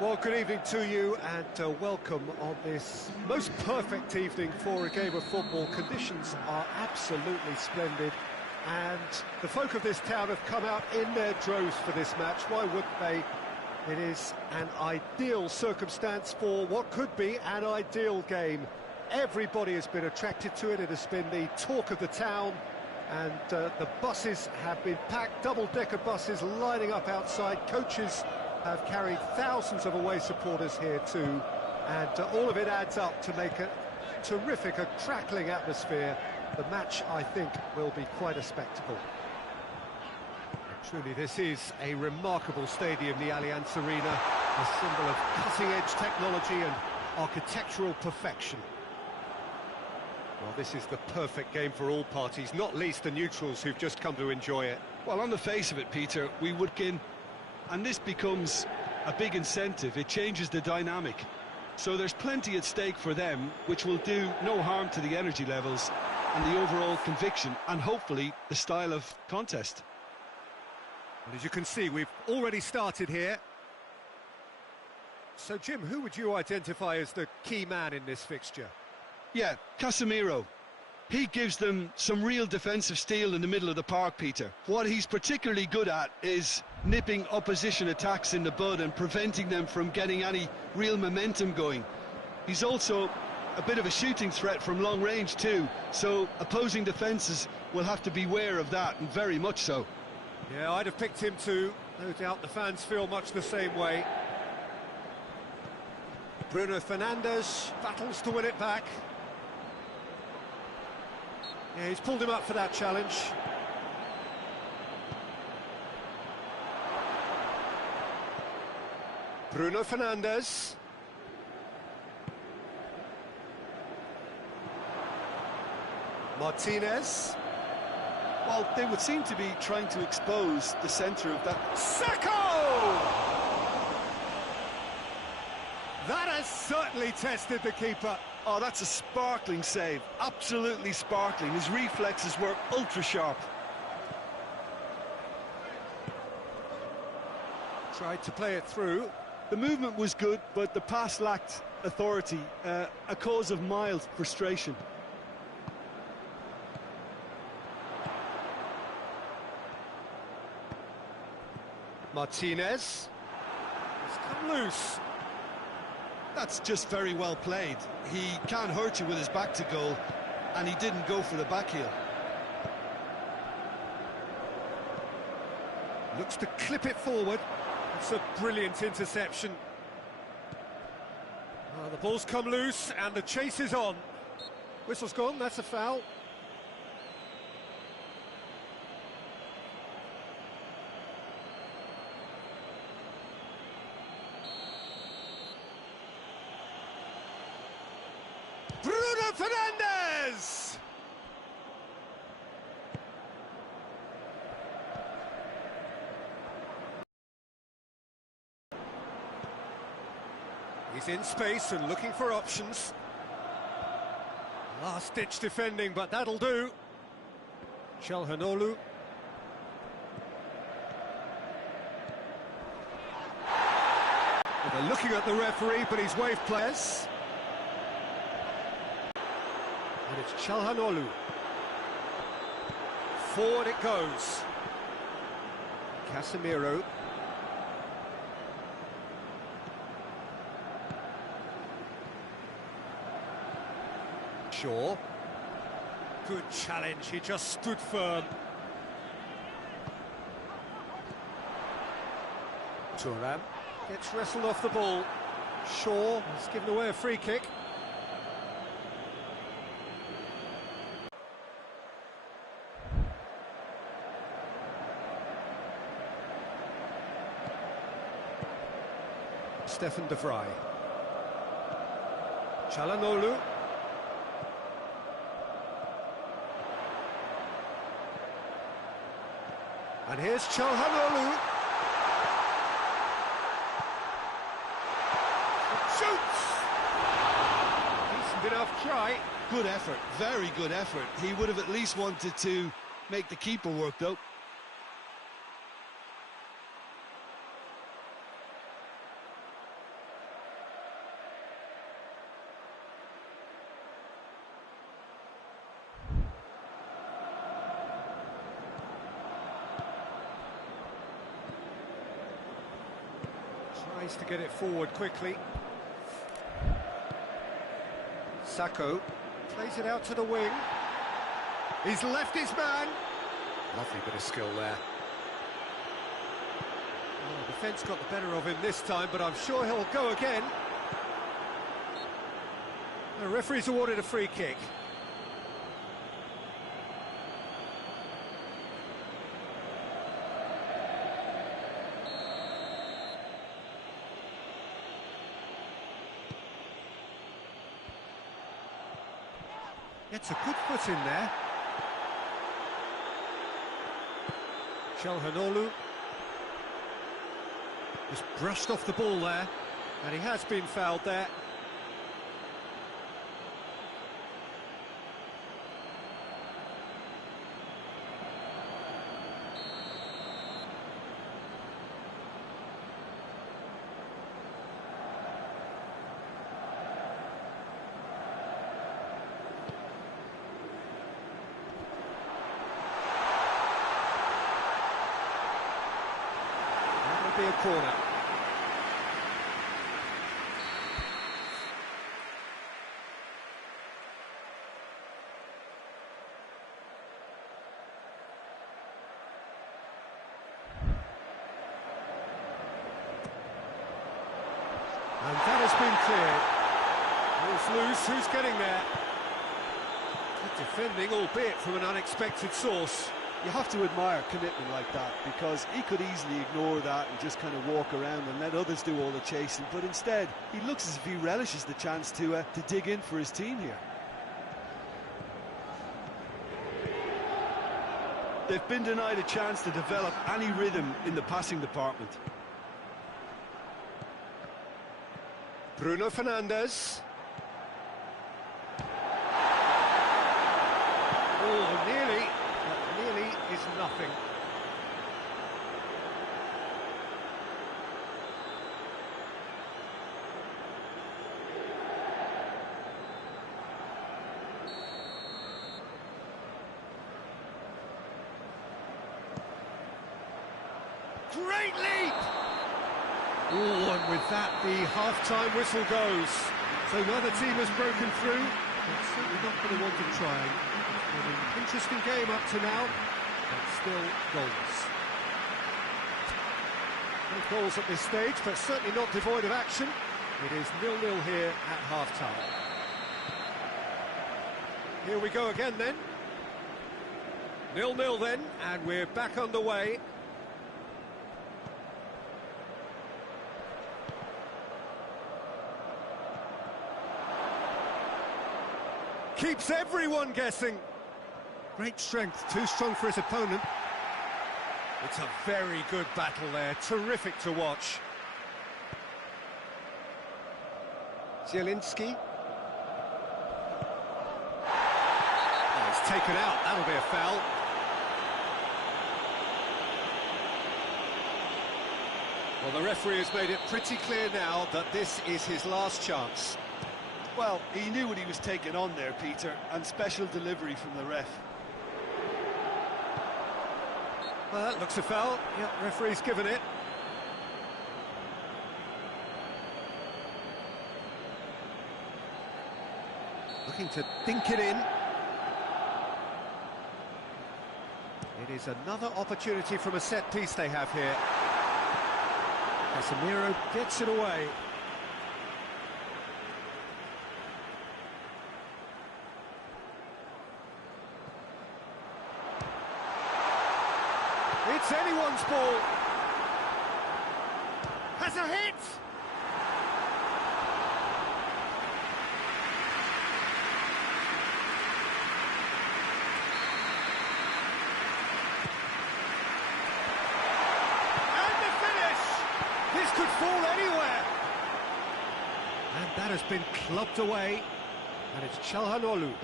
Well, good evening to you and welcome on this most perfect evening for a game of football. Conditions are absolutely splendid and the folk of this town have come out in their droves for this match. Why wouldn't they? It is an ideal circumstance for what could be an ideal game. Everybody has been attracted to it. It has been the talk of the town, and the buses have been packed, double-decker buses lining up outside. Coaches have carried thousands of away supporters here too, and all of it adds up to make a terrific, a crackling atmosphere. The match, I think, will be quite a spectacle. Truly, this is a remarkable stadium, the Allianz Arena, a symbol of cutting-edge technology and architectural perfection. Well, this is the perfect game for all parties, not least the neutrals who've just come to enjoy it. Well, on the face of it, Peter, we would gain. And this becomes a big incentive. It changes the dynamic. So there's plenty at stake for them, which will do no harm to the energy levels and the overall conviction and hopefully the style of contest. Well, as you can see, we've already started here. So, Jim, who would you identify as the key man in this fixture? Yeah, Casemiro. He gives them some real defensive steel in the middle of the park, Peter. What he's particularly good at is nipping opposition attacks in the bud and preventing them from getting any real momentum going. He's also a bit of a shooting threat from long range too, so opposing defences will have to beware of that, and very much so. Yeah, I'd have picked him too. No doubt the fans feel much the same way. Bruno Fernandes battles to win it back. Yeah, he's pulled him up for that challenge. Bruno Fernandes. Martinez. Well, they would seem to be trying to expose the centre of that. Sacco! That has certainly tested the keeper. Oh, that's a sparkling save, absolutely sparkling. His reflexes were ultra sharp. Tried to play it through. The movement was good, but the pass lacked authority, a cause of mild frustration. Martinez. It's come loose. That's just very well played. He can't hurt you with his back to goal, and he didn't go for the back heel. Looks to clip it forward. It's a brilliant interception. The ball's come loose, and the chase is on. Whistle's gone, that's a foul. Bruno Fernandes! He's in space and looking for options. Last-ditch defending, but that'll do. Calhanoglu. Well, they're looking at the referee, but he's waved players. And it's Calhanoglu. Forward it goes. Casemiro. Shaw. Good challenge, he just stood firm. Thuram gets wrestled off the ball. Shaw has given away a free kick. Stefan de Vrij. Calhanoglu. And here's Calhanoglu. Shoots! Decent enough try. Good effort, very good effort. He would have at least wanted to make the keeper work, though. Tries to get it forward quickly. Sacco plays it out to the wing. He's left his man. Lovely bit of skill there. Oh, defence got the better of him this time, but I'm sure he'll go again. The referee's awarded a free kick. Gets a good foot in there. Çalhanoğlu just brushed off the ball there, and he has been fouled there. Be a corner. And that has been cleared. Ball's loose, who's getting there? Good defending, albeit from an unexpected source. You have to admire commitment like that, because he could easily ignore that and just kind of walk around and let others do all the chasing, but instead he looks as if he relishes the chance to dig in for his team here. They've been denied a chance to develop any rhythm in the passing department. Bruno Fernandes. Oh, nearly. Nearly is nothing. Great leap! Oh, and with that, the half-time whistle goes. So neither team has broken through. It's certainly not going to want to try. It's been an interesting game up to now, but still goalless. No goals at this stage, but certainly not devoid of action. It is 0-0 here at half-time. Here we go again then. 0-0 then, and we're back underway. Keeps everyone guessing. Great strength, too strong for his opponent. It's a very good battle there, terrific to watch. Zielinski. Oh, it's taken out, that'll be a foul. Well, the referee has made it pretty clear now that this is his last chance. Well, he knew what he was taking on there, Peter, and special delivery from the ref. Well, that looks a foul. Yep, referee's given it. Looking to dink it in. It is another opportunity from a set piece they have here. Casemiro gets it away. It's anyone's ball. Has a hit! And the finish! This could fall anywhere. And that has been clubbed away. And it's Çalhanoğlu.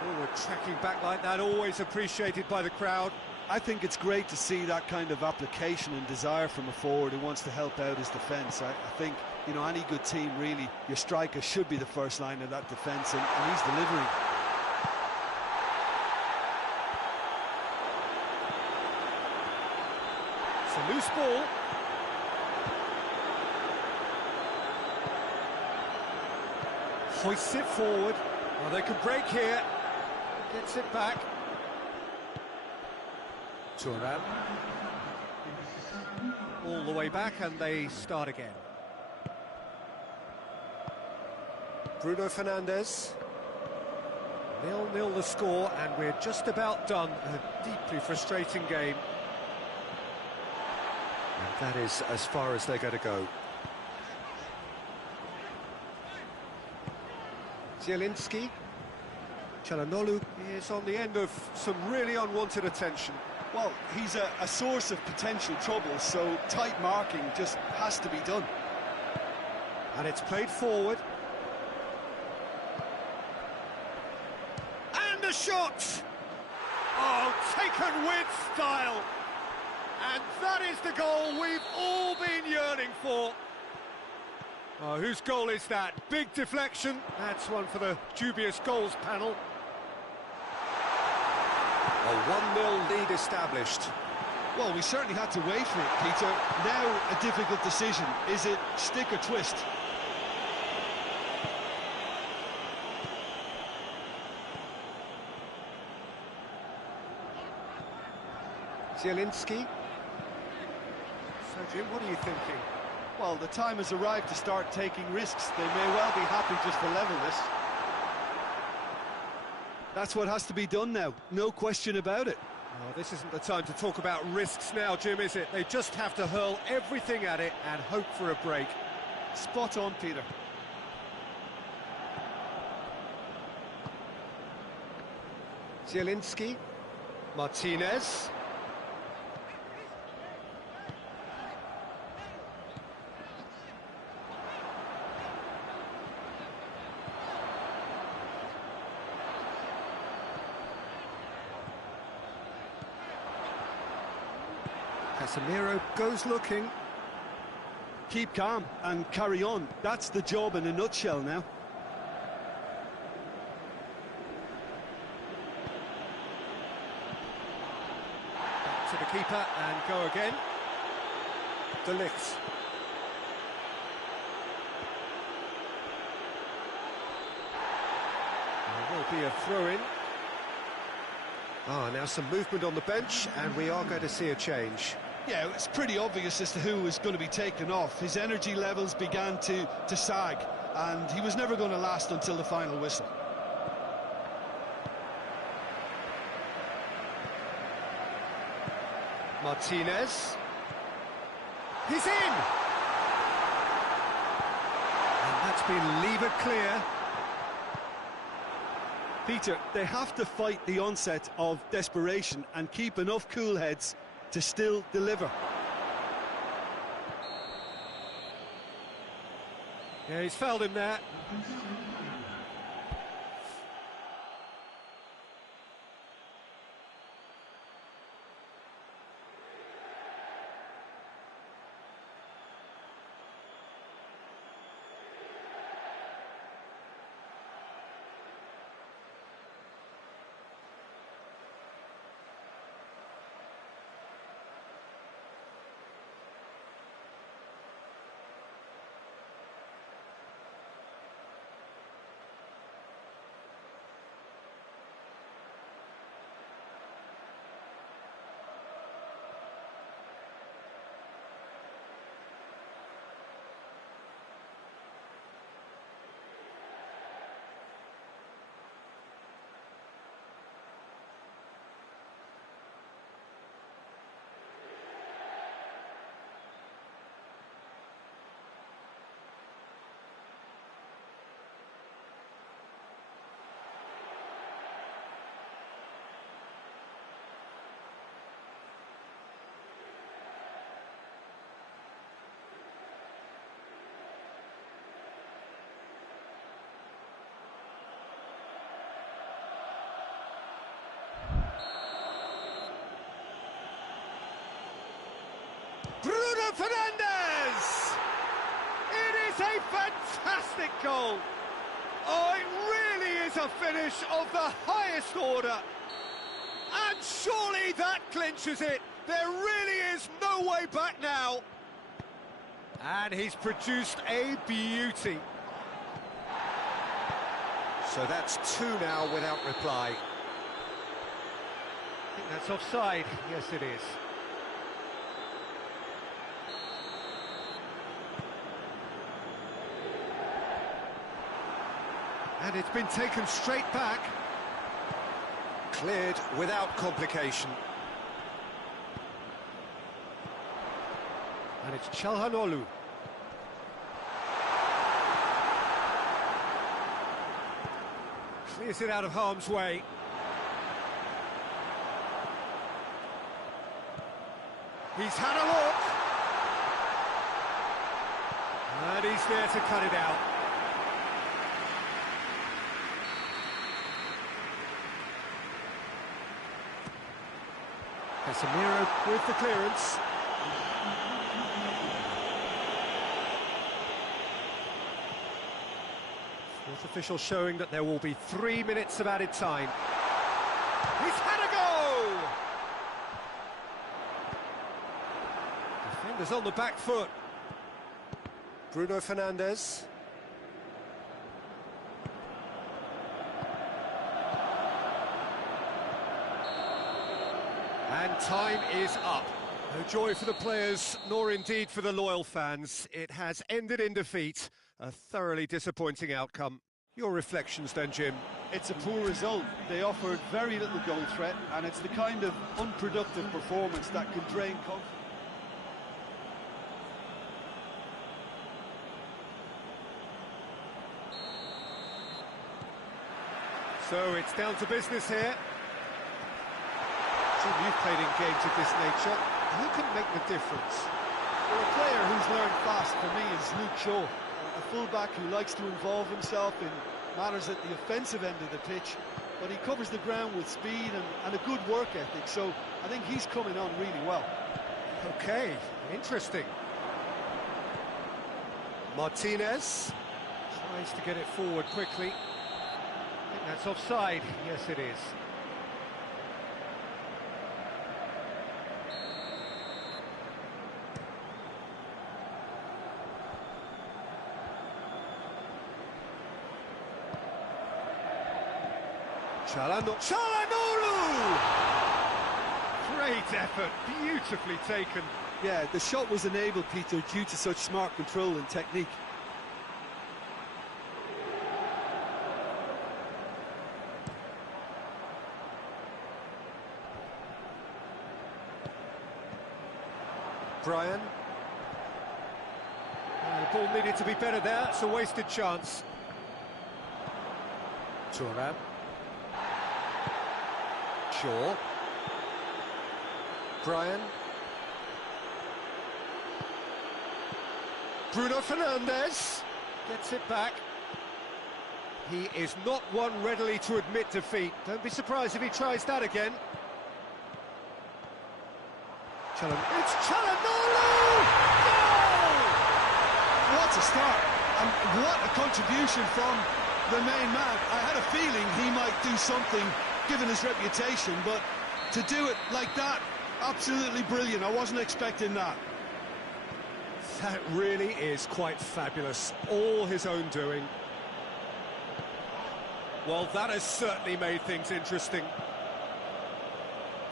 Forward tracking back like that, always appreciated by the crowd. I think it's great to see that kind of application and desire from a forward who wants to help out his defence. I think, you know, any good team, really, your striker should be the first line of that defence, and he's delivering. A loose ball. Hoists it forward. Well, they can break here. Gets it back. Thuram. All the way back, and they start again. Bruno Fernandes. 0-0 the score, and we're just about done. A deeply frustrating game. And that is as far as they're going to go. Zielinski. Çalhanoğlu is on the end of some really unwanted attention. Well, he's a source of potential trouble, so tight marking just has to be done. And it's played forward. And a shot! Oh, taken with style! And that is the goal we've all been yearning for. Oh, whose goal is that? Big deflection. That's one for the dubious goals panel. A 1-0 lead established. Well, we certainly had to wait for it, Peter. Now a difficult decision. Is it stick or twist? Zielinski. So, Jim, what are you thinking? Well, the time has arrived to start taking risks. They may well be happy just to level this. That's what has to be done now, no question about it. Oh, this isn't the time to talk about risks now, Jim, is it? They just have to hurl everything at it and hope for a break. Spot on, Peter. Zielinski. Martinez. Casemiro goes looking. Keep calm and carry on. That's the job in a nutshell now. Back to the keeper and go again. De Ligt. There will be a throw-in. Now some movement on the bench, and we are going to see a change. Yeah, it's pretty obvious as to who was going to be taken off. His energy levels began to sag, and he was never going to last until the final whistle. Martinez. He's in! And that's been levered clear. Peter, they have to fight the onset of desperation and keep enough cool heads to still deliver. Yeah, he's fouled him there. Bruno Fernandes! It is a fantastic goal! Oh, it really is a finish of the highest order! And surely that clinches it! There really is no way back now. And he's produced a beauty. So that's two now without reply. I think that's offside. Yes, it is. And it's been taken straight back. Cleared without complication. And it's Çalhanoğlu. Clears it out of harm's way. He's had a look. And he's there to cut it out. Casemiro with the clearance. Fourth official showing that there will be 3 minutes of added time. He's had a go! Defenders on the back foot. Bruno Fernandes. And time is up. No joy for the players, nor indeed for the loyal fans. It has ended in defeat. A thoroughly disappointing outcome. Your reflections then, Jim? It's a poor result. They offered very little goal threat, and it's the kind of unproductive performance that can drain confidence. So it's down to business here. Jim, you've played in games of this nature. Who can make the difference? Well, a player who's learned fast for me is Luke Shaw, a fullback who likes to involve himself in matters at the offensive end of the pitch, but he covers the ground with speed and a good work ethic, so I think he's coming on really well. Okay, interesting. Martinez tries to get it forward quickly. I think that's offside. Yes, it is. Çalhanoğlu! Great effort, beautifully taken. Yeah, the shot was enabled, Peter, due to such smart control and technique. Brian. The ball needed to be better there, it's a wasted chance. Thuram. Shaw. Brian. Bruno Fernandes gets it back. He is not one readily to admit defeat. Don't be surprised if he tries that again. It's Çalhanoğlu! Goal! What a start, and what a contribution from the main man. I had a feeling he might do something given his reputation, but to do it like that, absolutely brilliant. I wasn't expecting that. That really is quite fabulous. All his own doing. Well, that has certainly made things interesting.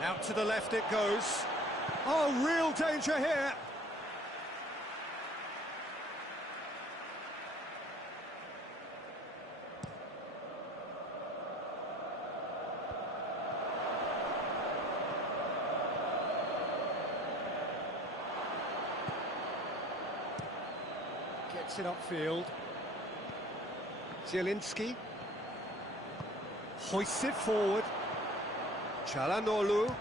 Out to the left it goes. Oh, real danger here. Gets it upfield. Zielinski hoists it forward. Çalhanoğlu.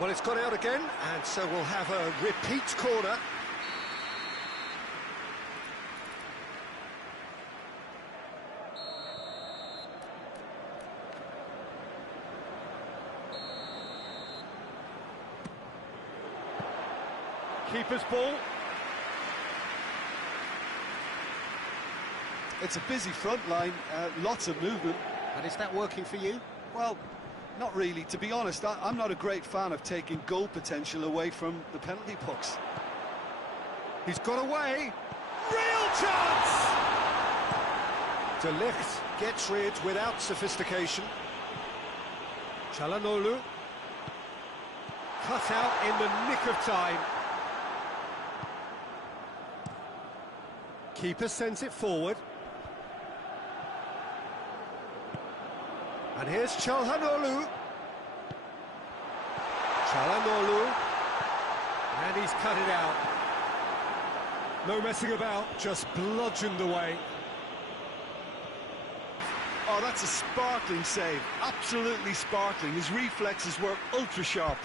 Well, it's gone out again, and so we'll have a repeat corner. Keeper's ball. It's a busy front line, lots of movement. And is that working for you? Well, not really. To be honest, I'm not a great fan of taking goal potential away from the penalty box. He's got away. Real chance! De Ligt gets rid without sophistication. Çalhanoğlu. Cut out in the nick of time. Keeper sends it forward. And here's Çalhanoğlu. Çalhanoğlu. And he's cut it out. No messing about, just bludgeoned away. Oh, that's a sparkling save. Absolutely sparkling. His reflexes were ultra sharp.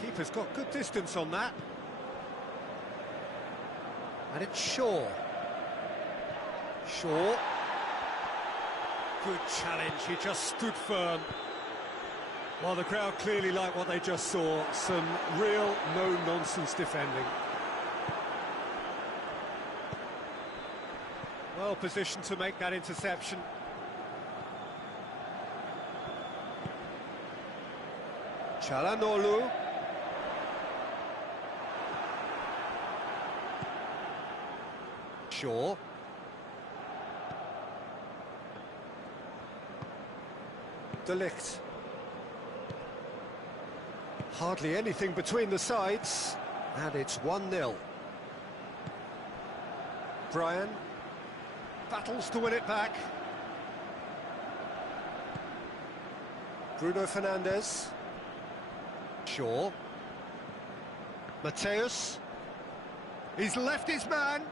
Keeper's got good distance on that. And it's Shaw. Shaw. Good challenge, he just stood firm. Well, the crowd clearly like what they just saw. Some real no-nonsense defending. Well positioned to make that interception. Çalhanoğlu. Shaw. De Ligt. Hardly anything between the sides, and it's 1-0. Bryan battles to win it back. Bruno Fernandes. Shaw. Mateus. He's left his man.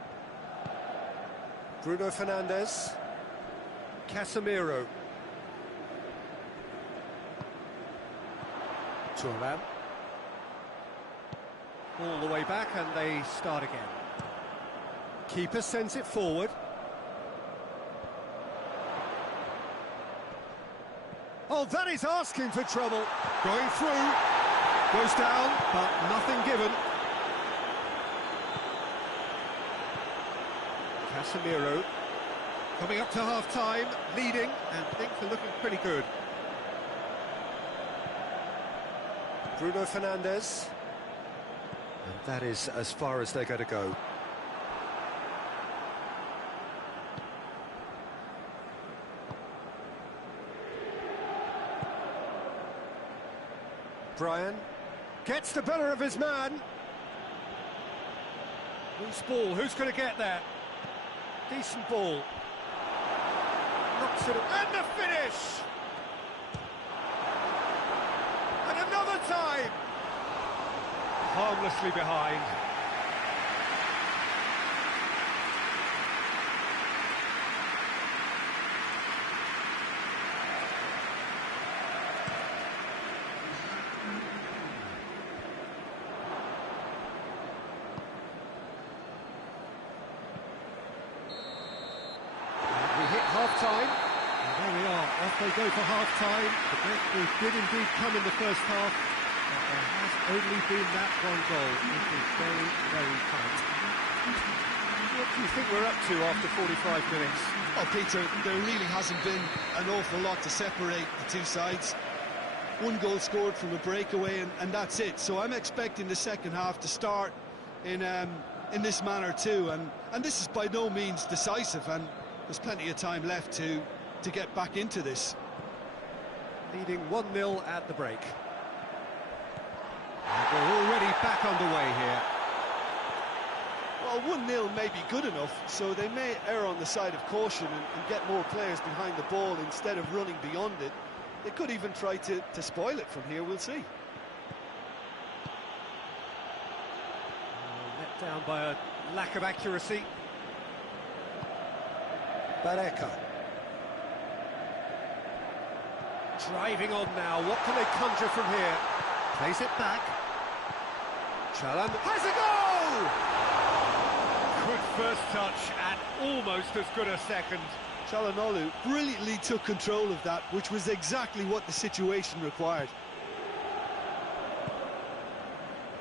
Bruno Fernandes. Casemiro. Thuram. All the way back and they start again. Keeper sends it forward. Oh, that is asking for trouble. Going through. Goes down, but nothing given. Casemiro. Coming up to half-time, leading, and things are looking pretty good. Bruno Fernandes. And that is as far as they're going to go. Bryan gets the better of his man. Loose ball, who's going to get there? Decent ball. Knocks it, and the finish! And another time! Harmlessly behind. Half-time, and there we are, off they go for half-time. The breakthrough did indeed come in the first half, but there has only been that one goal. It is very, very tight. What do you think we're up to after 45 minutes? Oh, Peter, there really hasn't been an awful lot to separate the two sides. One goal scored from a breakaway, and that's it. So I'm expecting the second half to start in this manner too, and this is by no means decisive, and there's plenty of time left to get back into this. Leading 1-0 at the break. And we're already back underway here. Well, 1-0 may be good enough, so they may err on the side of caution and get more players behind the ball instead of running beyond it. They could even try to spoil it from here, we'll see. Let down by a lack of accuracy. Barreca. Driving on now, what can they conjure from here? Plays it back. Çalhanoğlu has a goal! Good first touch and almost as good a second. Çalhanoğlu brilliantly took control of that, which was exactly what the situation required.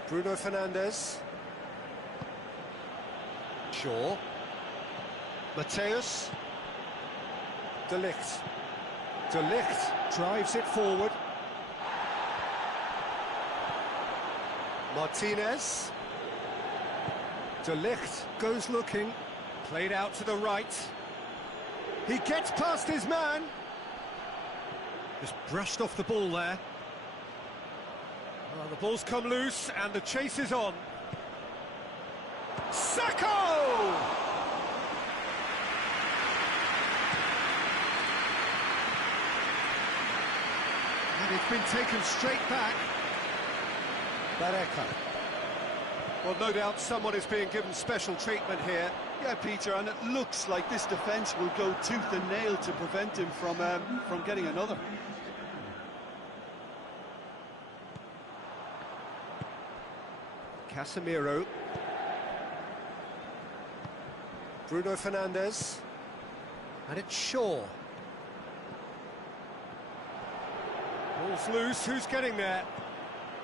Bruno Fernandes. Shaw. Mateus. De Ligt. De Ligt drives it forward. Martinez. De Ligt goes looking. Played out to the right. He gets past his man. Just brushed off the ball there. Well, the ball's come loose and the chase is on. Sakho! And it's been taken straight back. Barreca. Well, no doubt someone is being given special treatment here. Yeah, Peter, and it looks like this defence will go tooth and nail to prevent him from getting another. Casemiro. Bruno Fernandes. And it's Shaw. Ball's loose, who's getting there?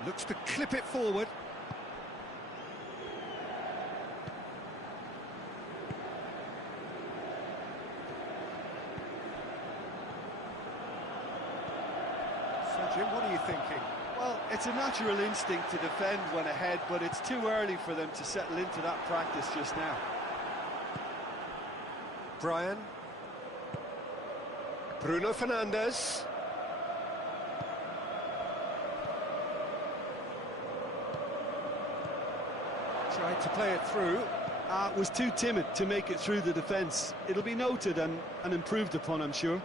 Looks to clip it forward. So Jim, what are you thinking? Well, it's a natural instinct to defend when ahead, but it's too early for them to settle into that practice just now. Brian. Bruno Fernandes. Tried to play it through. Was too timid to make it through the defence. It'll be noted and improved upon, I'm sure.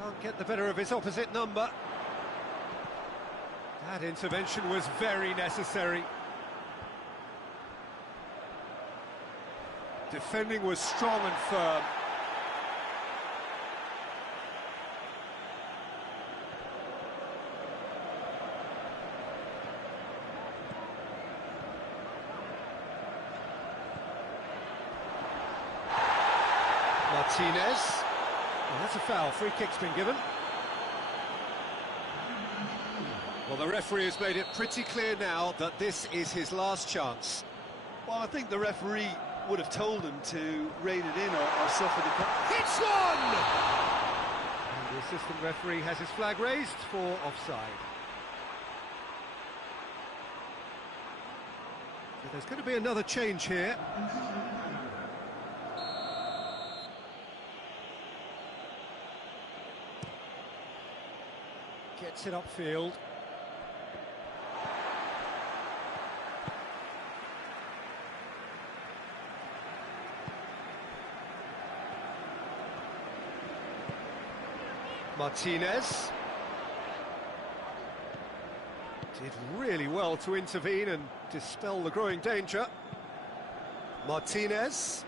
Can't get the better of his opposite number. That intervention was very necessary. Defending was strong and firm. Martinez. Well, that's a foul. Free kick's been given. Well, the referee has made it pretty clear now that this is his last chance. Well, I think the referee would have told him to rein it in or suffer the... Hits one! And the assistant referee has his flag raised for offside. So there's going to be another change here. Gets it upfield. Martinez did really well to intervene and dispel the growing danger. Martinez.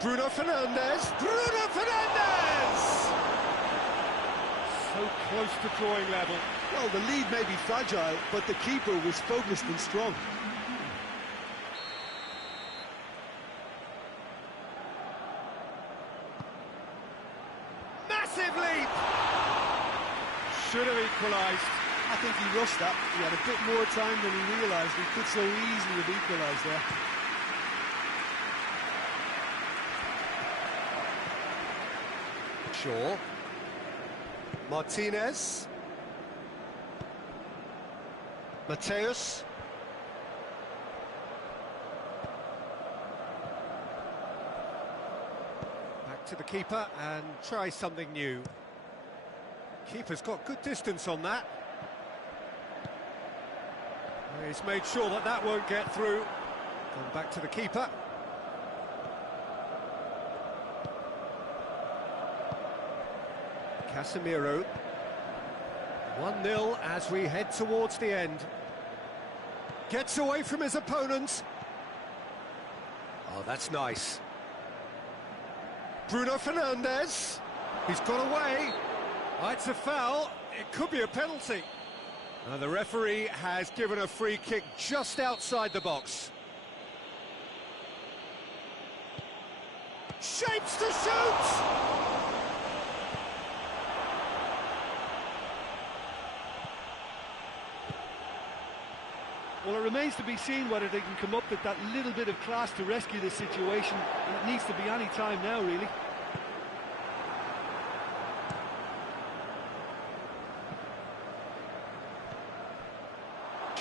Bruno Fernandes. Bruno Fernandes! So close to drawing level. Well, the lead may be fragile, but the keeper was focused and strong. Massive leap! Should have equalised. I think he rushed that. He had a bit more time than he realised. He could so easily have equalised there. Shaw. Martinez. Mateus. Back to the keeper and try something new. Keeper's got good distance on that. He's made sure that that won't get through. Gone back to the keeper. Casemiro. 1-0 as we head towards the end. Gets away from his opponent. Oh, that's nice. Bruno Fernandes. He's got away. Oh, it's a foul. It could be a penalty. Now the referee has given a free kick just outside the box. Shapes to shoot! Well, it remains to be seen whether they can come up with that little bit of class to rescue this situation, and it needs to be any time now, really.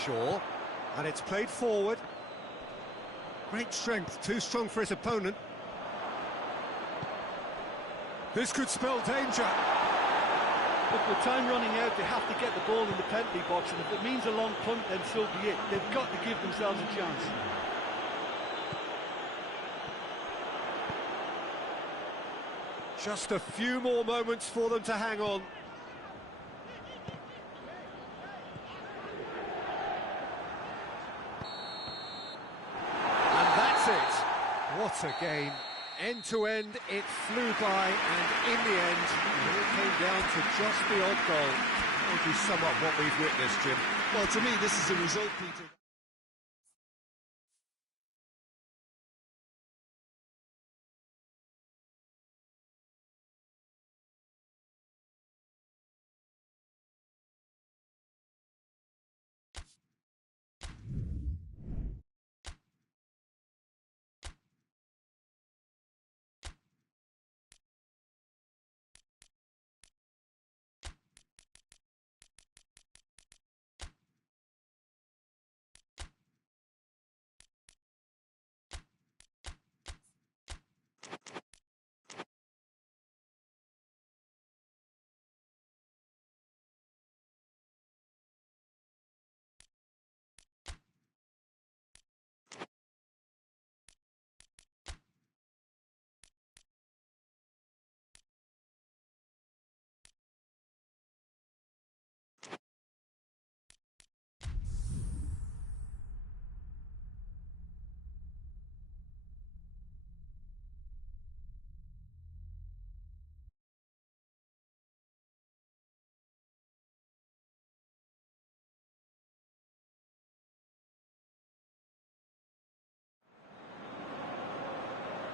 Shaw, and it's played forward. Great strength, too strong for his opponent. This could spell danger. Look, with time running out, they have to get the ball in the penalty box, and if it means a long punt, then so be it. They've got to give themselves a chance. Just a few more moments for them to hang on. And that's it. What a game. End to end, it flew by, and in the end, it came down to just the odd goal. How would you sum up what we've witnessed, Jim? Well, to me, this is a result, Peter.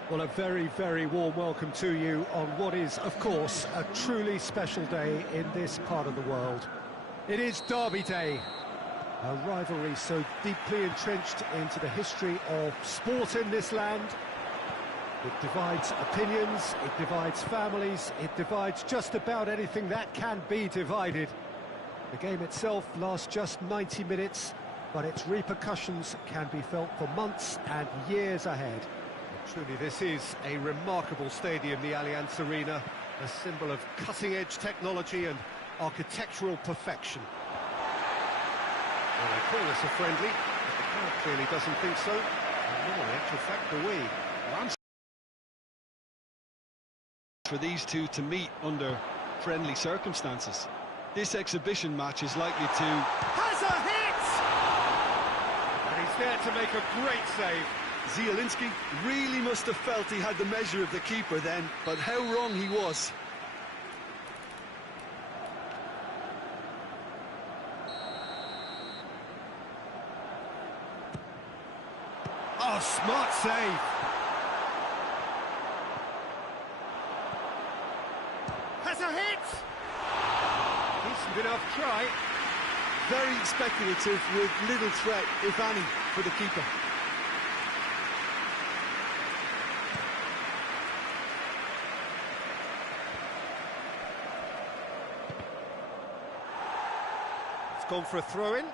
Well, a very, very warm welcome to you on what is, of course, a truly special day in this part of the world. It is Derby Day, a rivalry so deeply entrenched into the history of sport in this land. It divides opinions, it divides families, it divides just about anything that can be divided. The game itself lasts just 90 minutes, but its repercussions can be felt for months and years ahead. Truly, this is a remarkable stadium, the Allianz Arena, a symbol of cutting-edge technology and architectural perfection. Well, they call this a friendly, but the crowd clearly doesn't think so. And no, in actual fact, do we. For these two to meet under friendly circumstances. This exhibition match is likely to... Has a hit! And he's there to make a great save. Zielinski really must have felt he had the measure of the keeper then, but how wrong he was. Oh, smart save. Has a hit! Decent enough try. Very speculative with little threat, if any, for the keeper. Gone for a throw-in.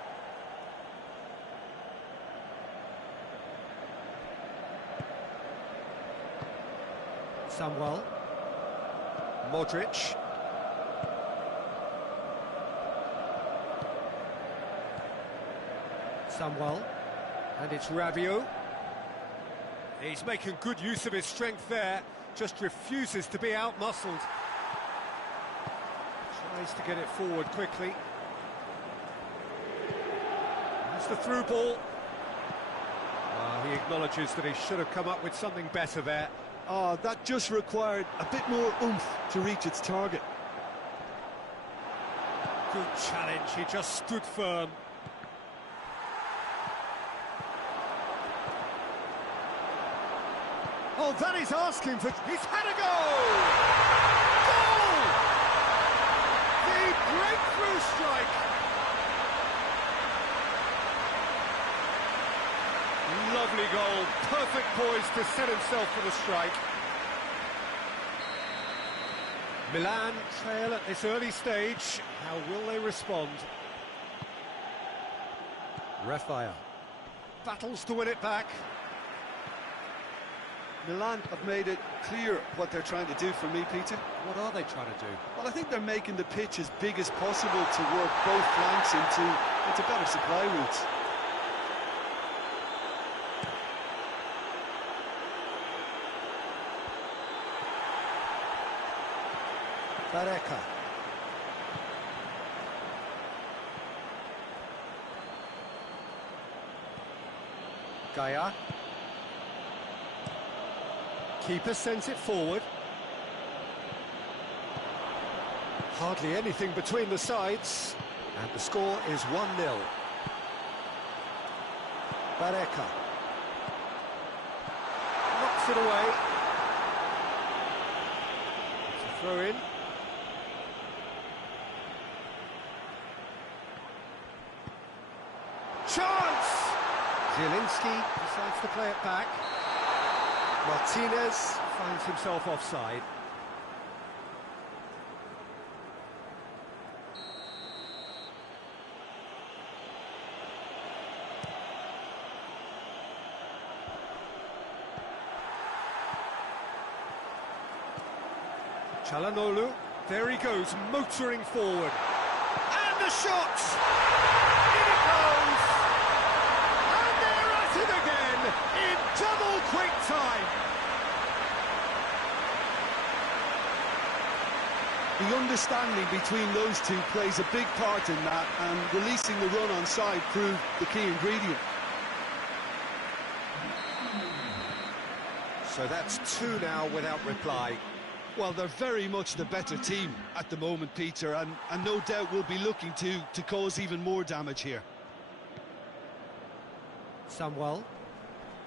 Samuel. Modric. Samuel. And it's Rabiot. He's making good use of his strength there. Just refuses to be out-muscled. Tries to get it forward quickly. The through ball. He acknowledges that he should have come up with something better there. That just required a bit more oomph to reach its target. Good challenge, he just stood firm. Oh, that is asking for... He's had a goal! Goal! The breakthrough strike! Lovely goal, perfect poise to set himself for the strike. Milan trail at this early stage. How will they respond? Raphael battles to win it back. Milan have made it clear what they're trying to do for me, Peter. What are they trying to do? Well, I think they're making the pitch as big as possible to work both flanks into better supply routes. Barreca. Gaia. Keeper sends it forward. Hardly anything between the sides, and the score is 1-0. Barreca knocks it away. It's a throw in. Chance! Zielinski decides to play it back. Martinez finds himself offside. Çalhanoğlu, there he goes, motoring forward. And the shot! In it goes! And they're at it again, in double quick time! The understanding between those two plays a big part in that, and releasing the run on side proved the key ingredient. So that's two now without reply. Well, they're very much the better team at the moment, Peter, and no doubt will be looking to cause even more damage here. Samuel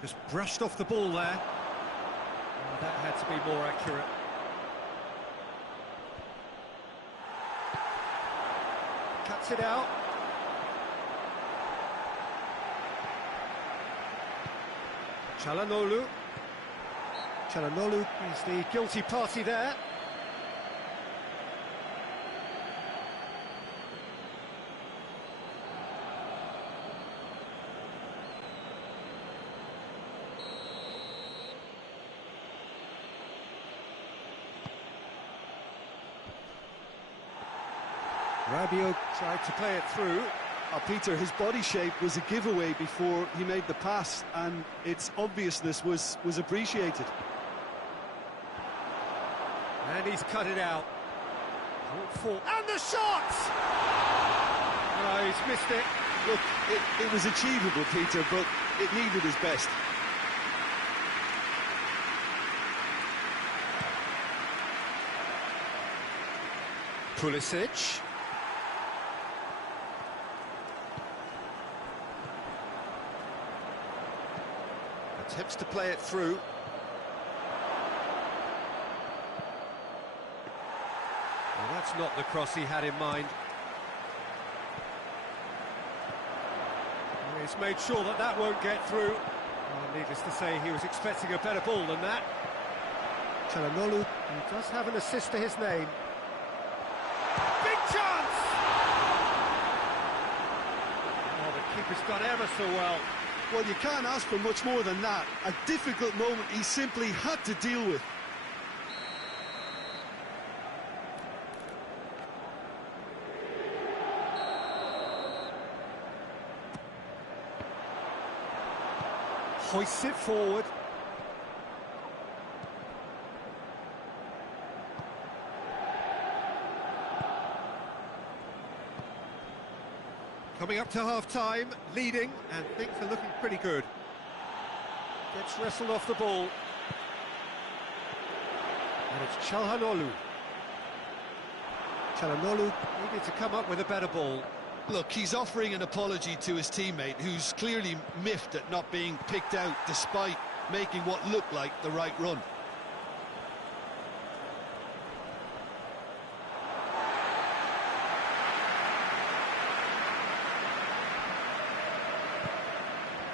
just brushed off the ball there. Oh, that had to be more accurate. Cuts it out. Çalhanoğlu. Çalhanoğlu is the guilty party there. Rabiot tried to play it through. Peter, his body shape was a giveaway before he made the pass, and its obviousness was appreciated. And he's cut it out. And the shot! No, he's missed it. Look, it was achievable, Peter, but it needed his best. Pulisic. Attempts to play it through. Well, that's not the cross he had in mind. Well, he's made sure that that won't get through. Well, needless to say, he was expecting a better ball than that. Çalhanoğlu, he does have an assist to his name. Big chance! Oh, the keeper's done ever so well. Well, you can't ask for much more than that. A difficult moment he simply had to deal with. Hoists it forward. Coming up to half-time, leading, and things are looking pretty good. Gets wrestled off the ball. And it's Çalhanoğlu. Çalhanoğlu needed to come up with a better ball. Look, he's offering an apology to his teammate, who's clearly miffed at not being picked out despite making what looked like the right run.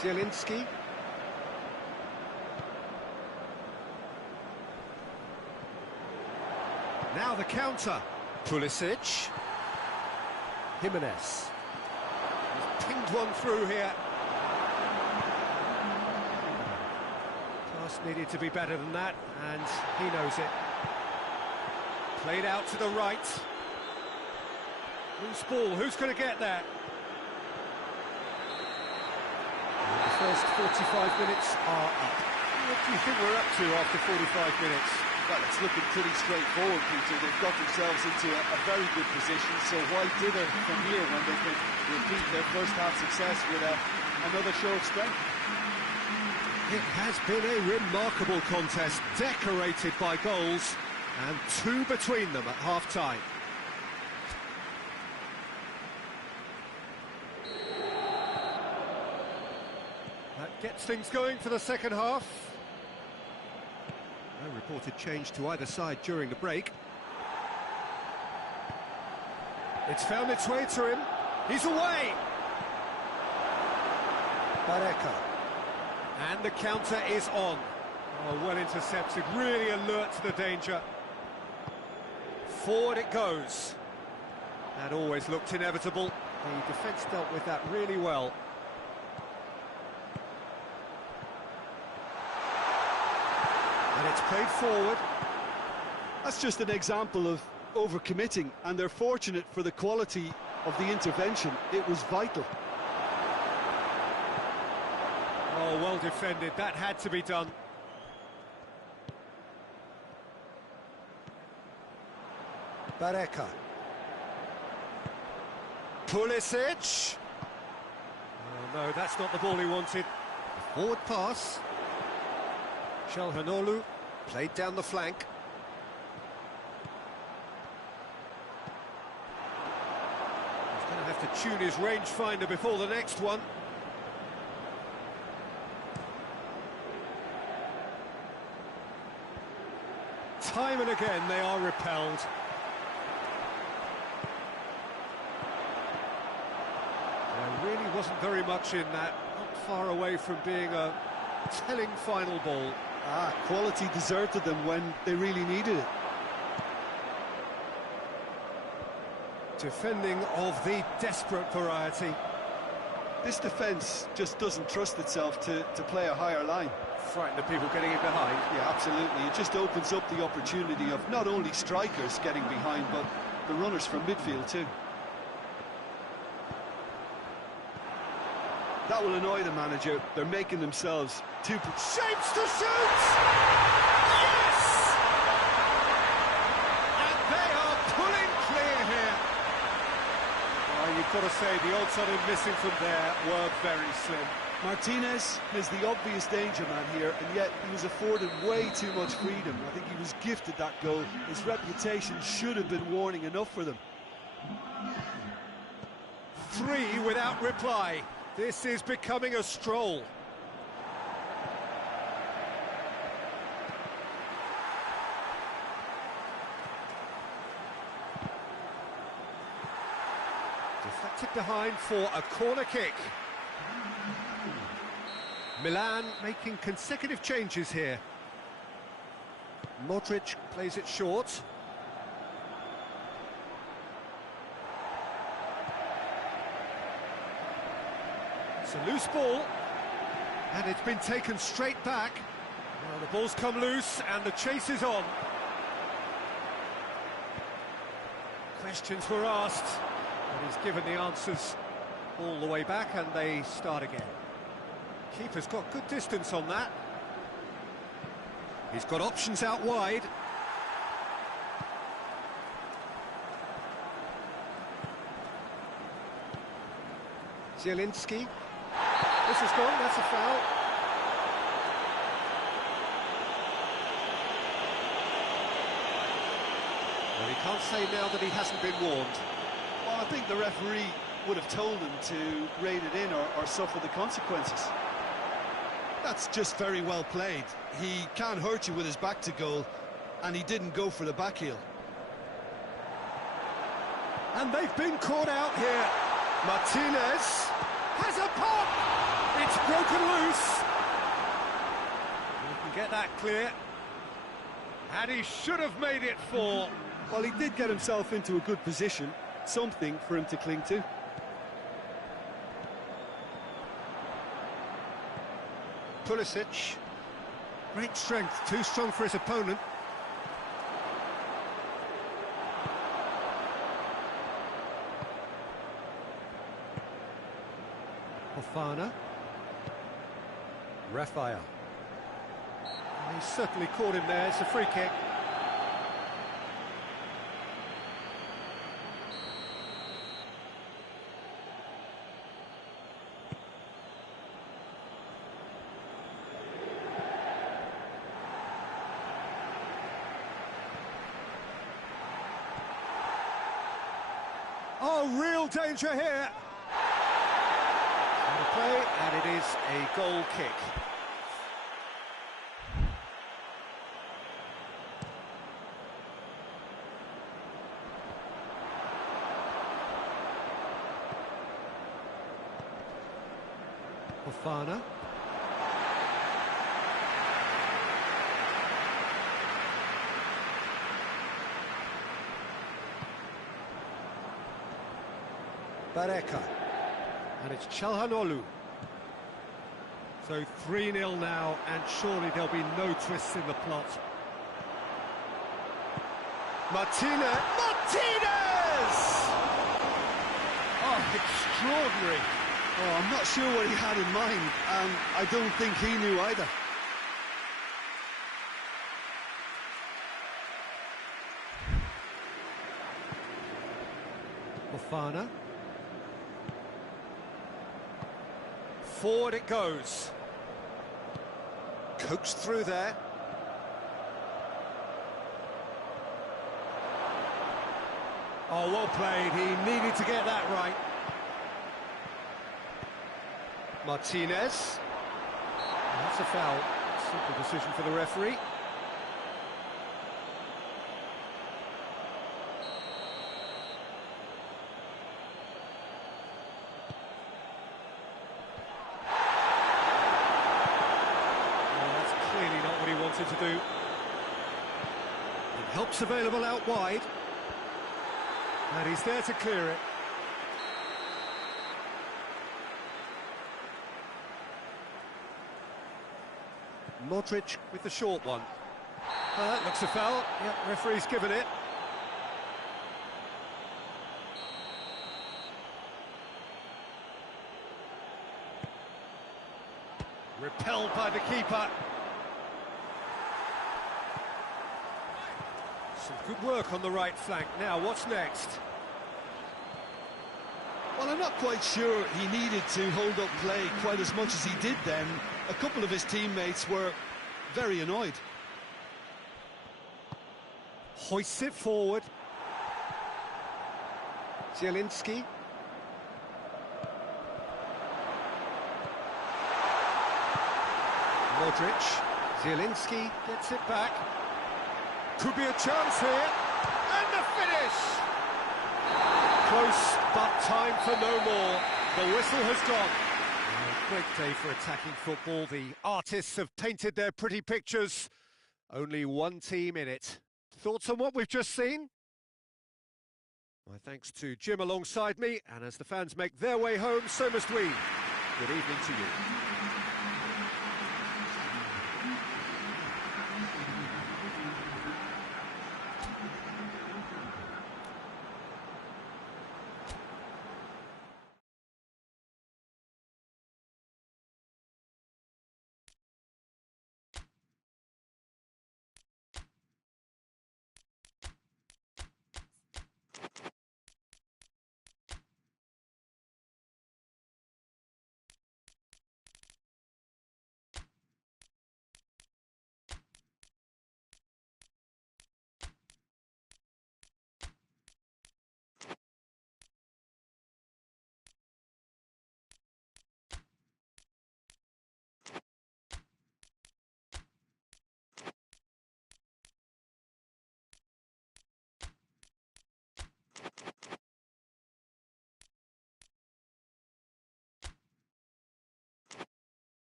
Zielinski. Now the counter. Pulisic. Jimenez. He's pinged one through here. Pass needed to be better than that, and he knows it. Played out to the right. Loose ball, who's going to get that? And the first 45 minutes are up. What do you think we're up to after 45 minutes? Well, it's looking pretty straightforward, Peter. They've got themselves into a very good position, so why dither from here when they can repeat their first half success with another show of strength? It has been a remarkable contest, decorated by goals, and two between them at half-time. Gets things going for the second half. No reported change to either side during the break. It's found its way to him. He's away! Barreca. And the counter is on. Oh, well intercepted, really alert to the danger. Forward it goes. That always looked inevitable. The defence dealt with that really well. And it's played forward. That's just an example of overcommitting, and they're fortunate for the quality of the intervention. It was vital. Oh, well defended. That had to be done. Barreca. Pulisic. Oh, no, that's not the ball he wanted. Forward pass. Çalhanoğlu played down the flank. He's going to have to tune his rangefinder before the next one. Time and again they are repelled. There really wasn't very much in that, not far away from being a telling final ball. Quality deserted them when they really needed it. Defending of the desperate variety. This defence just doesn't trust itself to play a higher line. Frightened of people getting in behind. Yeah, absolutely. It just opens up the opportunity of not only strikers getting behind, but the runners from midfield too. That will annoy the manager. They're making themselves too... Shapes to shoot! Yes! And they are pulling clear here. Oh, you've got to say, the odds on him missing from there were very slim. Martinez is the obvious danger man here, and yet he was afforded way too much freedom. I think he was gifted that goal. His reputation should have been warning enough for them. 3 without reply. This is becoming a stroll. Deflected behind for a corner kick. Milan making consecutive changes here. Modric plays it short. It's a loose ball, and it's been taken straight back. Well, the ball's come loose, and the chase is on. Questions were asked, but he's given the answers all the way back, and they start again. Keeper's got good distance on that. He's got options out wide. Zielinski. This is gone, that's a foul. Well, he can't say now that he hasn't been warned. Well, I think the referee would have told him to rein it in or suffer the consequences. That's just very well played. He can't hurt you with his back to goal, and he didn't go for the back heel. And they've been caught out here. Martinez has a pop! It's broken loose. You can get that clear. And he should have made it 4. Well, he did get himself into a good position, something for him to cling to. Pulisic. Great strength, too strong for his opponent. Fofana. Rafael. He certainly caught him there. It's a free kick. Oh, real danger here. play, and it is a goal kick. Fofana. Bareka. And it's Çalhanoğlu. So 3-0 now, and surely there'll be no twists in the plot. Martinez! Oh, extraordinary. Oh, I'm not sure what he had in mind, and I don't think he knew either. Fofana. Forward it goes. Coaxed through there. Oh, well played. He needed to get that right. Martinez. That's a foul. Simple decision for the referee. To do. And help's available out wide. And he's there to clear it. Modric with the short one. That looks a foul. Yep, referee's given it. Repelled by the keeper. Some good work on the right flank. Now, what's next? Well, I'm not quite sure he needed to hold up play quite as much as he did then. A couple of his teammates were very annoyed. Hoists it forward. Zielinski. Modric. Zielinski gets it back. Could be a chance here, and the finish! Close, but time for no more. The whistle has gone. A great day for attacking football. The artists have painted their pretty pictures. Only one team in it. Thoughts on what we've just seen? My thanks to Jim alongside me, and as the fans make their way home, so must we. Good evening to you.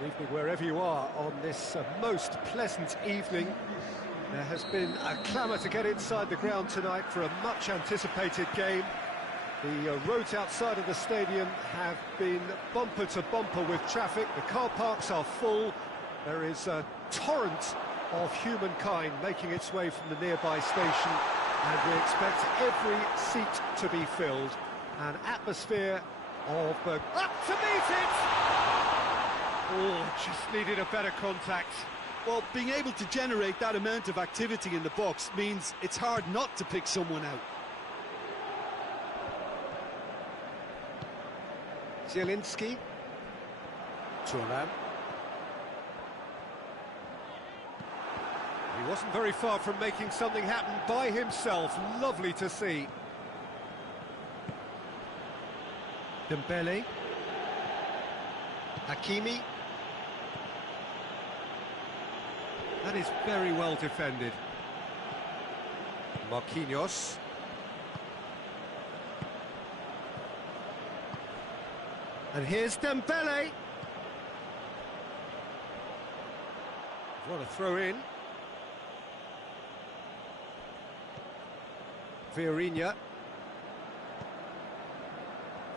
Good evening wherever you are on this most pleasant evening. There has been a clamour to get inside the ground tonight for a much anticipated game. The roads outside of the stadium have been bumper to bumper with traffic. The car parks are full. There is a torrent of humankind making its way from the nearby station, and we expect every seat to be filled. An atmosphere of up to meet it! Oh, just needed a better contact. Well, being able to generate that amount of activity in the box means it's hard not to pick someone out. Zielinski. Thuram. He wasn't very far from making something happen by himself. Lovely to see. Dembele. Hakimi. That is very well defended. Marquinhos. And here's Dembele. What a throw in. Vieirinha.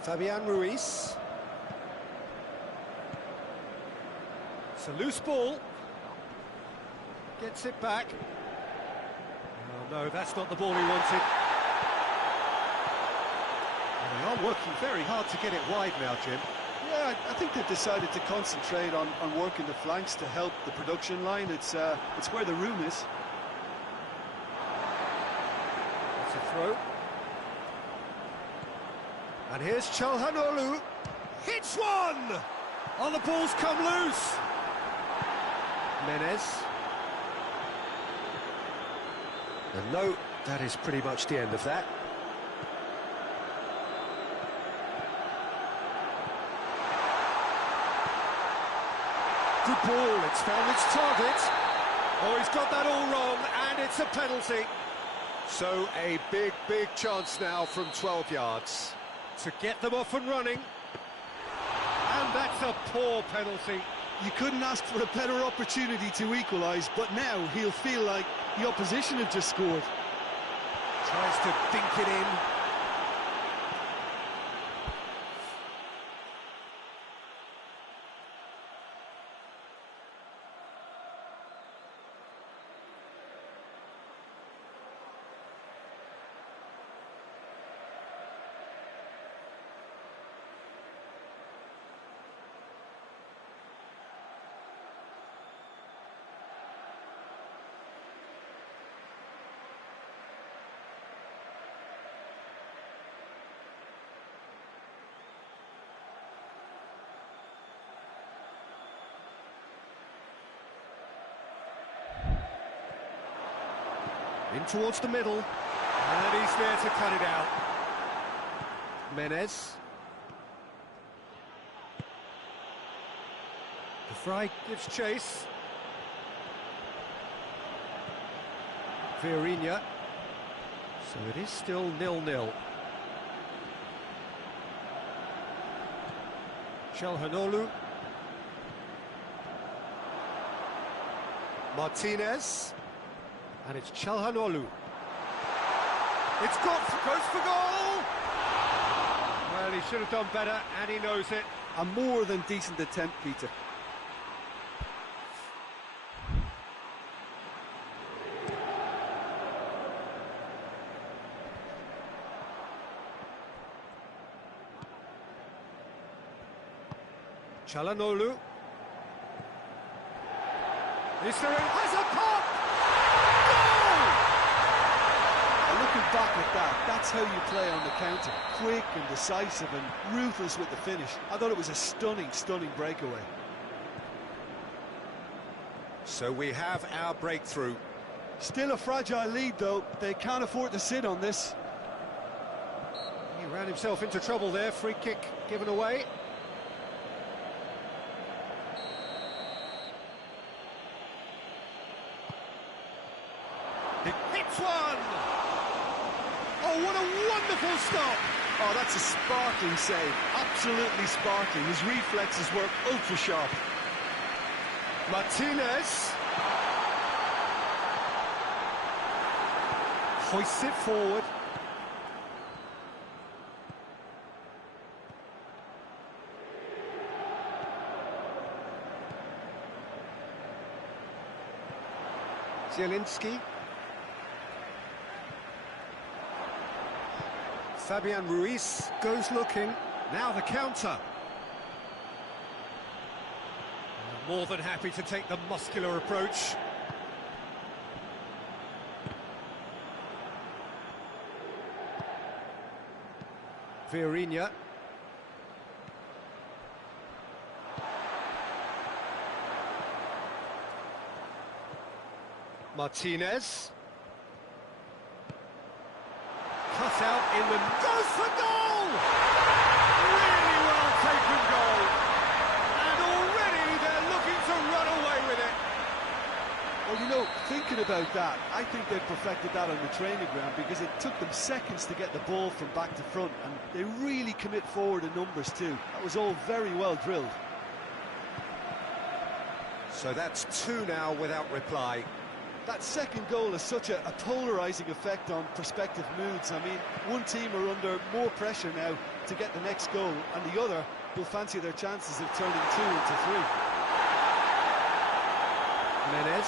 Fabian Ruiz. It's a loose ball. Gets it back. Oh no, that's not the ball he wanted. They are working very hard to get it wide now, Jim. Yeah, I think they've decided to concentrate on working the flanks to help the production line. It's where the room is. That's a throw. And here's Çalhanoğlu. Hits one! Oh, the ball's come loose. Menez. And no, that is pretty much the end of that. Good ball, it's found its target. Oh, he's got that all wrong, and it's a penalty. So a big, big chance now from 12 yards to get them off and running. And that's a poor penalty. You couldn't ask for a better opportunity to equalise, but now he'll feel like the opposition have just scored. Tries to dink it in. In towards the middle, and he's there to cut it out. Menez. De Vrij gives chase. Vieirinha. So it is still 0-0. Çalhanoğlu. Martinez. And it's Çalhanoğlu. It's goes for goal! Well, he should have done better, and he knows it. A more than decent attempt, Peter. Çalhanoğlu. Has a pop! Looking back at that, that's how you play on the counter. Quick and decisive and ruthless with the finish. I thought it was a stunning, stunning breakaway. So we have our breakthrough. Still a fragile lead, though. They can't afford to sit on this. He ran himself into trouble there. Free kick given away. It hits one! Oh, what a wonderful stop! Oh, that's a sparkling save. Absolutely sparkling. His reflexes were ultra sharp. Martinez. Hoists it forward. Zielinski. Fabian Ruiz goes looking. Now the counter. More than happy to take the muscular approach. Vieirinha. Martinez. Cut out in the... Goes for goal! Really well taken goal. And already they're looking to run away with it. Well, you know, thinking about that, I think they perfected that on the training ground because it took them seconds to get the ball from back to front, and they really commit forward in numbers too. That was all very well drilled. So that's 2 now without reply. That second goal has such a polarising effect on prospective moods. I mean, one team are under more pressure now to get the next goal, and the other will fancy their chances of turning 2 into 3. Menez.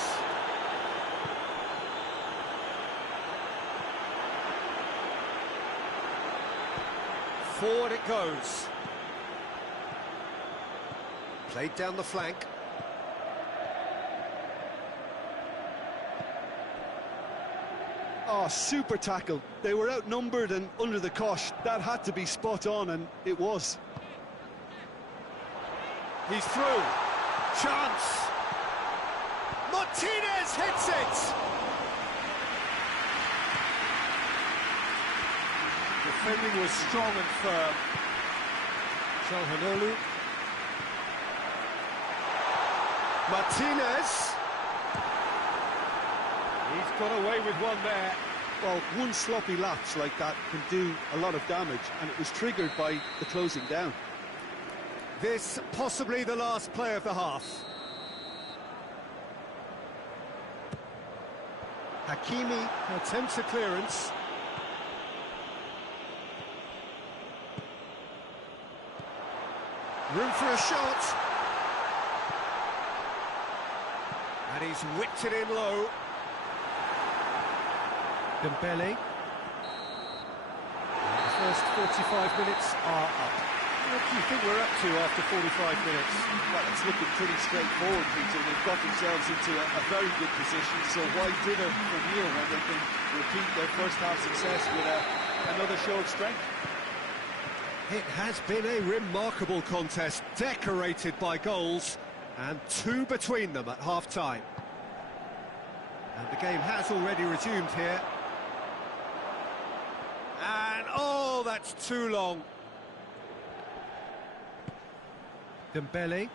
Forward it goes. Played down the flank. Oh, super tackle. They were outnumbered and under the cosh. That had to be spot on, and it was. He's through. Chance. Martinez hits it. Defending was strong and firm. Çalhanoğlu. Martinez. He's got away with one there. Well, one sloppy lapse like that can do a lot of damage, and it was triggered by the closing down. This possibly the last play of the half. Hakimi attempts a clearance. Room for a shot. And he's whipped it in low. Dembele. The first 45 minutes are up. What do you think we're up to after 45 minutes? Well, it's looking pretty straightforward, Peter. They've got themselves into a very good position, so why dither from here when they can repeat their first half success with another show of strength? It has been a remarkable contest, decorated by goals, and 2 between them at half-time. And the game has already resumed here. And, oh, that's too long. Dembele.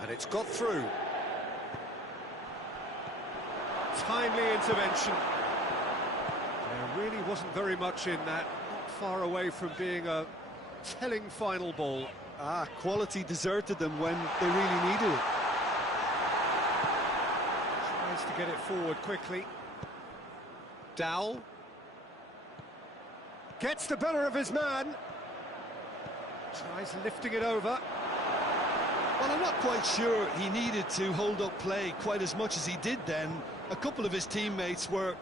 And it's got through. Timely intervention. There really wasn't very much in that. Not far away from being a telling final ball. Quality deserted them when they really needed it. Tries to get it forward quickly. Dowell. Gets the better of his man. Tries lifting it over. Well, I'm not quite sure he needed to hold up play quite as much as he did then. A couple of his teammates were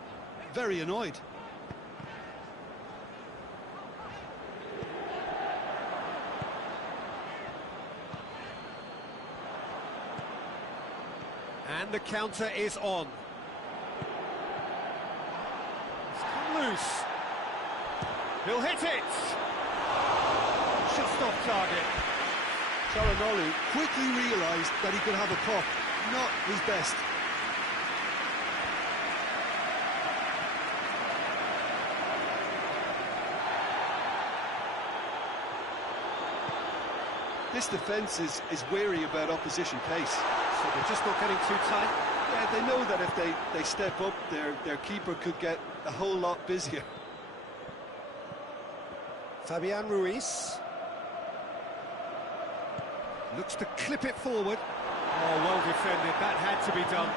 very annoyed. And the counter is on. It's come loose. He'll hit it! Just off target. Çalhanoğlu quickly realised that he could have a pop, not his best. This defence is wary about opposition pace. So they're just not getting too tight? Yeah, they know that if they step up, their keeper could get a whole lot busier. Fabian Ruiz. Looks to clip it forward. Oh, well defended. That had to be done.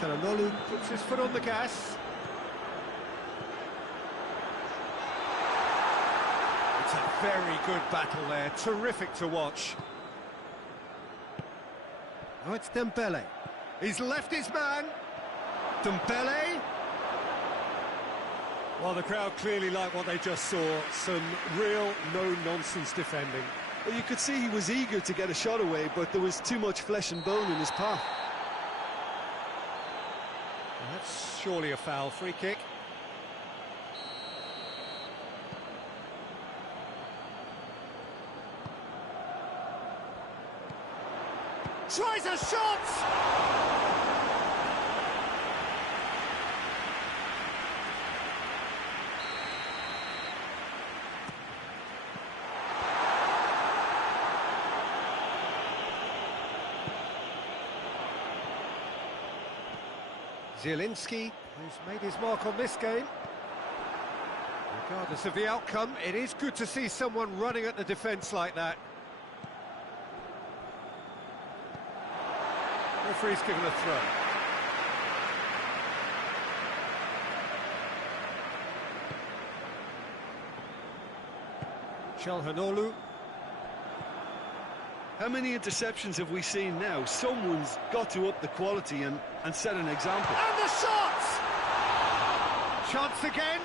Çalhanoğlu puts his foot on the gas. It's a very good battle there. Terrific to watch. Now it's Dembele. He's left his man. Dembele. Well, the crowd clearly liked what they just saw. Some real no-nonsense defending. Well, you could see he was eager to get a shot away, but there was too much flesh and bone in his path. Well, that's surely a foul. Free kick. Tries a shot! Zielinski, who's made his mark on this game. Regardless of the outcome, it is good to see someone running at the defence like that. Referee's given a throw. Çalhanoğlu. How many interceptions have we seen now? Someone's got to up the quality and set an example. And the shot! Chance again?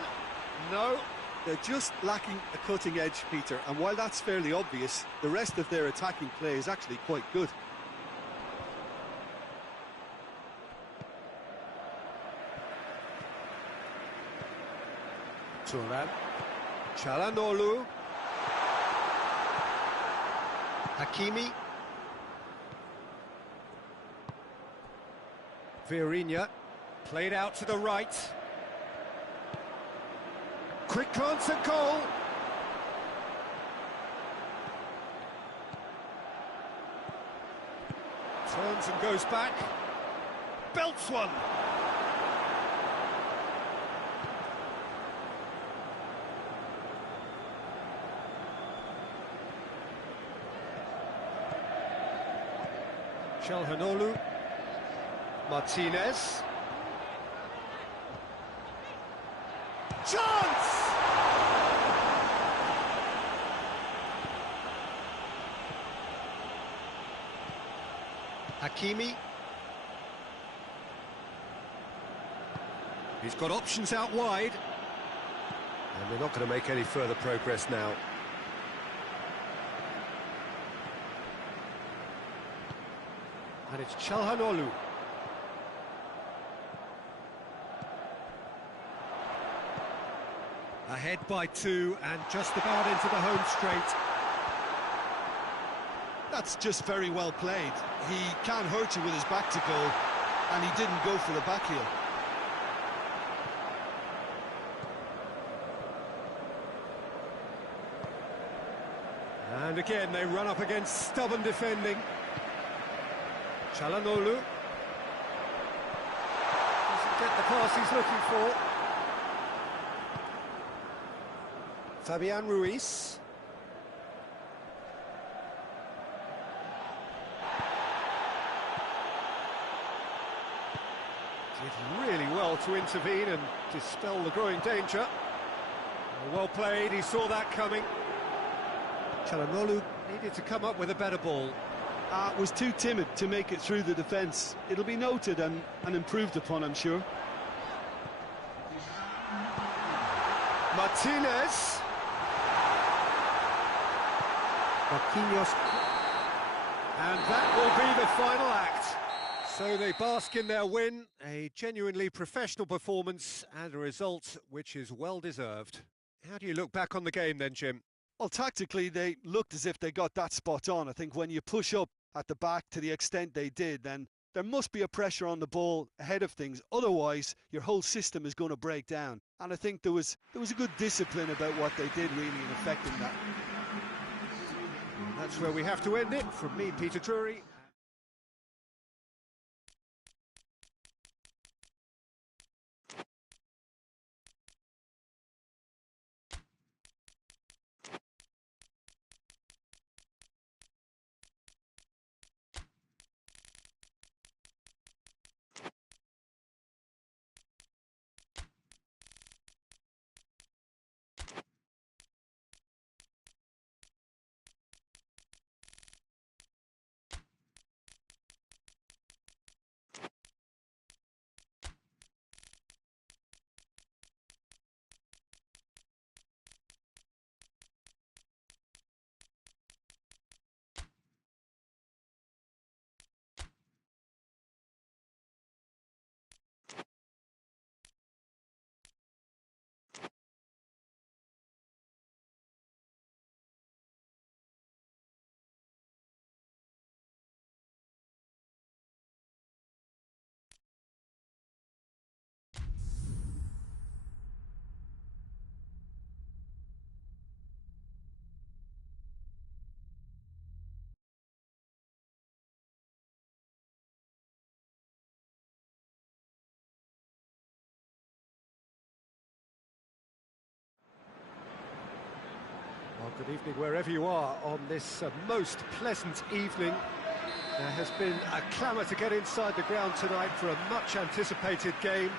No. They're just lacking a cutting edge, Peter, and while that's fairly obvious, the rest of their attacking play is actually quite good. Thuram. Çalhanoğlu. Hakimi. Vieirinha. Played out to the right. Quick glance at goal. Turns and goes back. Belts one. Çalhanoğlu. Martinez. Chance! Hakimi. He's got options out wide. And they're not going to make any further progress now. And it's Çalhanoğlu. Ahead by 2 and just about into the home straight. That's just very well played. He can't hurt you with his back to goal, and he didn't go for the back heel. And again, they run up against stubborn defending. Çalhanoğlu doesn't get the pass he's looking for. Fabian Ruiz. Did really well to intervene and dispel the growing danger. Well played, he saw that coming. Çalhanoğlu needed to come up with a better ball. Was too timid to make it through the defence. It'll be noted and improved upon, I'm sure. Martinez. Marquinhos. And that will be the final act. So they bask in their win, a genuinely professional performance and a result which is well deserved. How do you look back on the game then, Jim? Well, tactically, they looked as if they got that spot on. I think when you push up at the back to the extent they did, then there must be a pressure on the ball ahead of things. Otherwise, your whole system is going to break down. And I think there was a good discipline about what they did, really, in affecting that. That's where we have to end it. From me, Peter Drury. Good evening wherever you are on this most pleasant evening. There has been a clamour to get inside the ground tonight for a much anticipated game.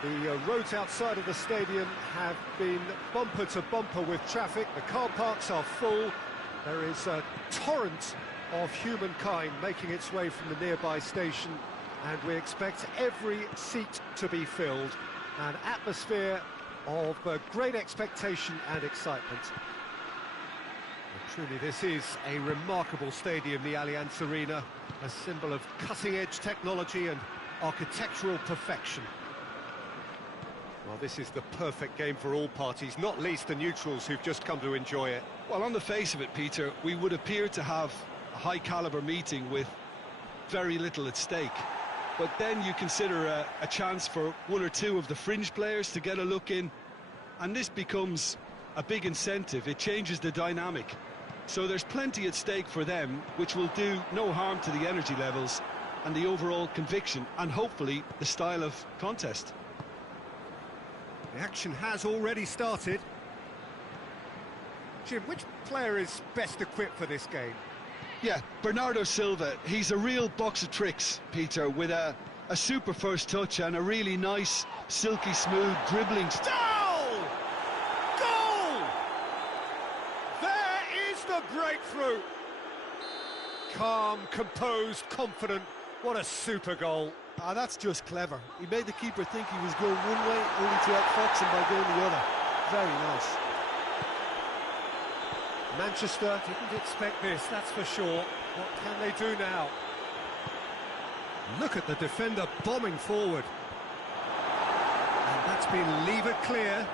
The roads outside of the stadium have been bumper to bumper with traffic. The car parks are full. There is a torrent of humankind making its way from the nearby station, and we expect every seat to be filled. An atmosphere of great expectation and excitement. Truly, this is a remarkable stadium, the Allianz Arena, a symbol of cutting-edge technology and architectural perfection. Well, this is the perfect game for all parties, not least the neutrals who've just come to enjoy it. Well, on the face of it, Peter, we would appear to have a high-caliber meeting with very little at stake. But then you consider a chance for one or two of the fringe players to get a look in, and this becomes a big incentive. It changes the dynamic. So there's plenty at stake for them, which will do no harm to the energy levels and the overall conviction and hopefully the style of contest. The action has already started. Jim, which player is best equipped for this game? Yeah, Bernardo Silva. He's a real box of tricks, Peter, with a super first touch and a really nice, silky smooth dribbling. Breakthrough. Calm, composed, confident. What a super goal. That's just clever. He made the keeper think he was going one way, only to outfox him by going the other. Very nice. Manchester didn't expect this, that's for sure. What can they do now? Look at the defender bombing forward. And that's been levered clear.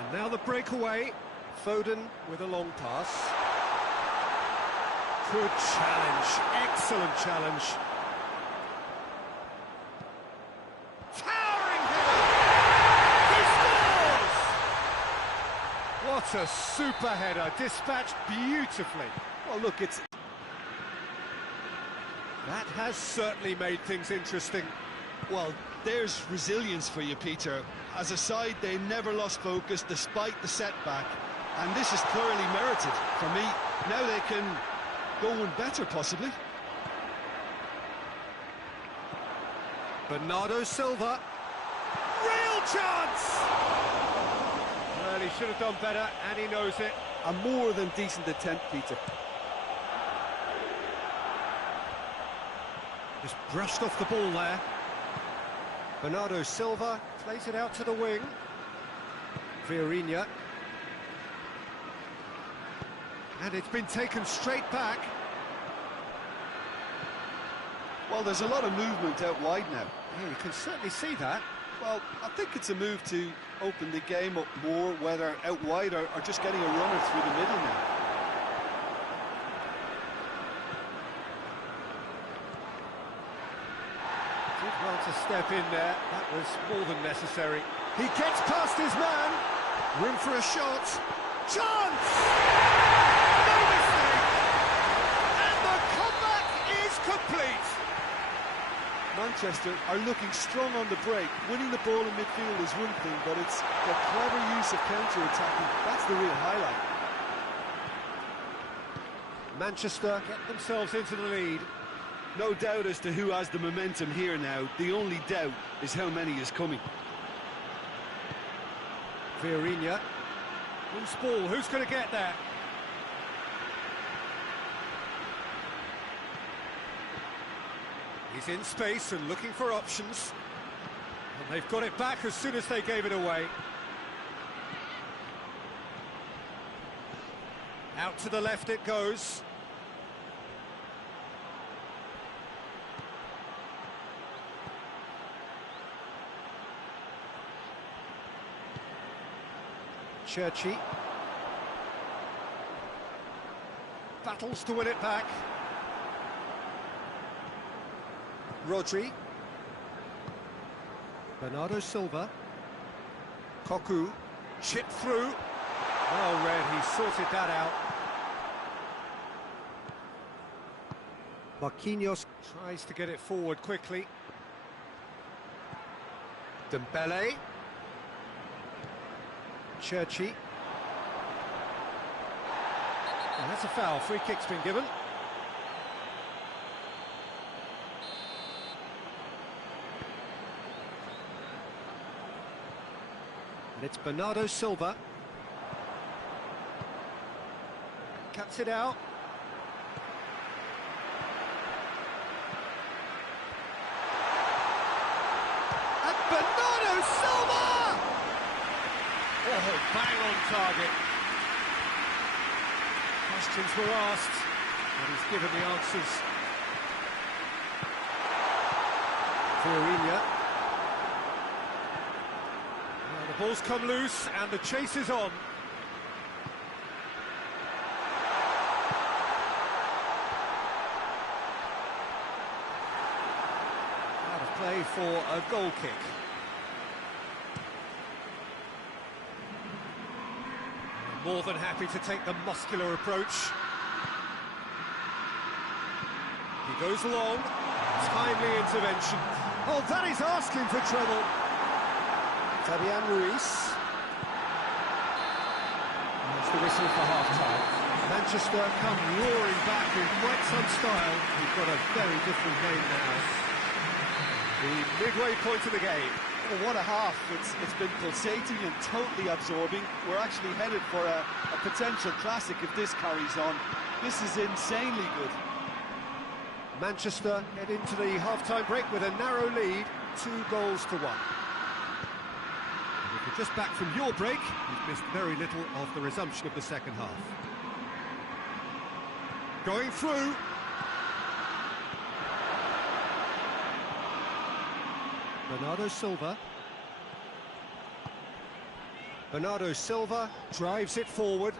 And now the breakaway. Foden with a long pass. Good challenge, excellent challenge. Towering header! He scores! What a super header, dispatched beautifully. Well, look, that has certainly made things interesting. Well, there's resilience for you, Peter. As a side, they never lost focus despite the setback. And this is thoroughly merited for me. Now they can go one better, possibly. Bernardo Silva. Real chance! Well, he should have done better, and he knows it. a more than decent attempt, Peter. Just brushed off the ball there. Bernardo Silva plays it out to the wing. Vieirinha. And it's been taken straight back. Well, there's a lot of movement out wide now. Yeah, you can certainly see that. Well, I think it's a move to open the game up more, whether out wide or just getting a runner through the middle now. Did well to step in there. That was more than necessary. He gets past his man. Room for a shot. Chance! No mistake! And the comeback is complete. Manchester are looking strong on the break. Winning the ball in midfield is one thing, but it's the clever use of counter-attacking. That's the real highlight. Manchester get themselves into the lead. No doubt as to who has the momentum here now. The only doubt is how many is coming. Vieirinha. Loose ball, who's going to get there? He's in space and looking for options. And they've got it back as soon as they gave it away. Out to the left it goes. Cherchi. Battles to win it back. Rodri. Bernardo Silva. Cocu. Chip through. Well read, he sorted that out. Marquinhos tries to get it forward quickly. Dembele. Cherchi. And that's a foul. Free kick's been given. And it's Bernardo Silva. Cuts it out. And Bernardo Silva! Oh, bang on target. Questions were asked, and he's given the answers. Fiorinha. Well, the ball's come loose, and the chase is on. Out of play for a goal kick. More than happy to take the muscular approach. He goes long, timely intervention. Oh, that is asking for trouble. Fabian Ruiz. That's the whistle for half-time. Manchester come roaring back in quite some style. We've got a very different game now. The midway point of the game. Oh, what a half. It's been pulsating and totally absorbing. We're actually headed for a potential classic if this carries on. This is insanely good. Manchester head into the half-time break with a narrow lead, 2-1. And if you're just back from your break, you've missed very little of the resumption of the second half. Going through. Bernardo Silva. Bernardo Silva drives it forward.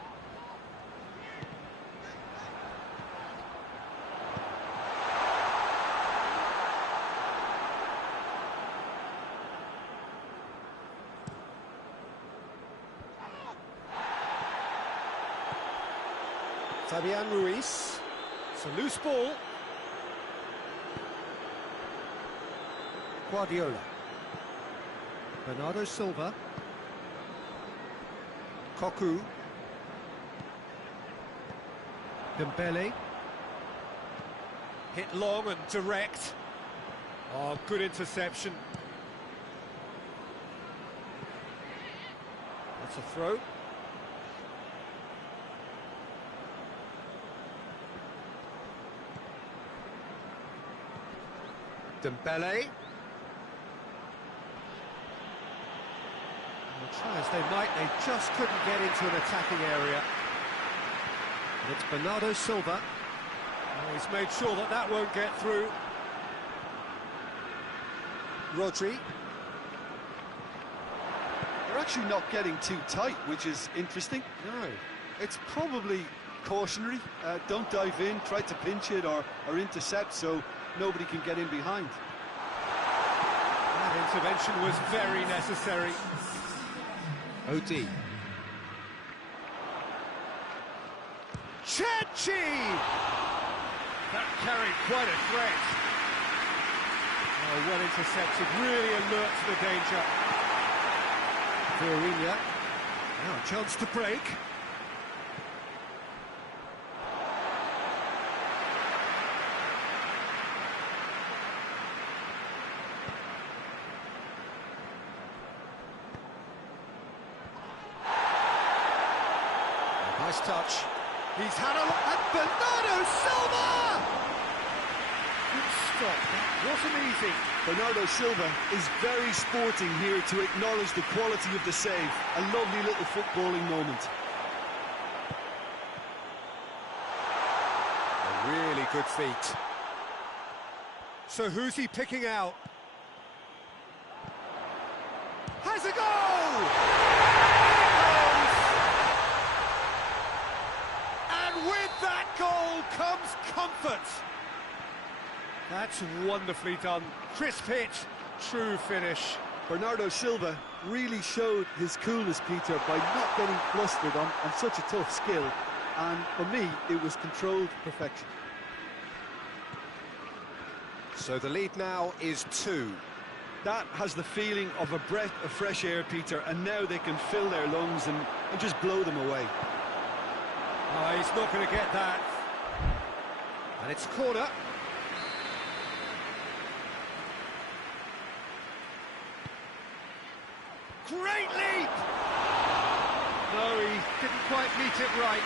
Fabian Ruiz. It's a loose ball. Guardiola. Bernardo Silva. Cocu. Dembele. Hit long and direct. Oh, good interception. That's a throw. Dembele. Try as they might, they just couldn't get into an attacking area. And it's Bernardo Silva. Oh, he's made sure that that won't get through. Rodri. They're actually not getting too tight, which is interesting. No. It's probably cautionary. Don't dive in, try to pinch it or intercept so nobody can get in behind. That intervention was very necessary. OD. Chechi! That carried quite a threat. Oh, well intercepted, really alert to the danger. Fiorinha. Now a chance to break. Nice touch. He's had a look at Bernardo Silva! Good stop, that wasn't easy. Bernardo Silva is very sporting here to acknowledge the quality of the save. A lovely little footballing moment. A really good feat. So who's he picking out? Has a goal! With that goal comes comfort. That's wonderfully done. Crisp hit, true finish. Bernardo Silva really showed his coolness, Peter, by not getting flustered on such a tough skill. And for me, it was controlled perfection. So the lead now is 2. That has the feeling of a breath of fresh air, Peter, and now they can fill their lungs and just blow them away. Oh, he's not going to get that. And it's corner. Great leap! No, he didn't quite meet it right.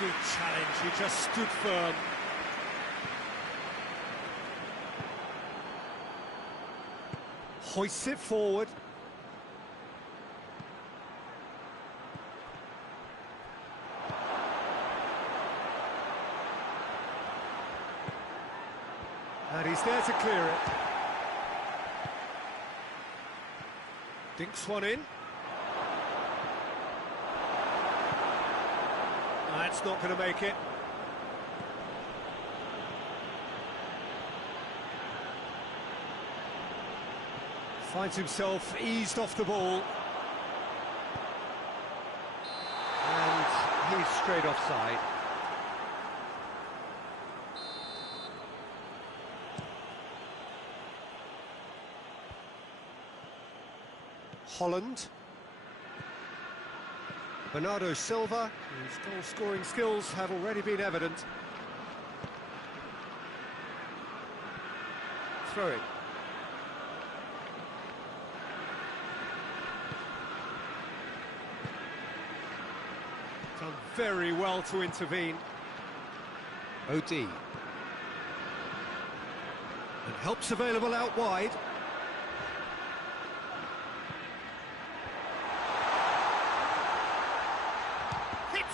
Good challenge, he just stood firm. Hoists it forward. And he's there to clear it. Dinks one in. That's not going to make it. Finds himself eased off the ball. And he's straight offside. Holland. Bernardo Silva, whose goal-scoring skills have already been evident. Throw it. Done very well to intervene. OD. And help's available out wide.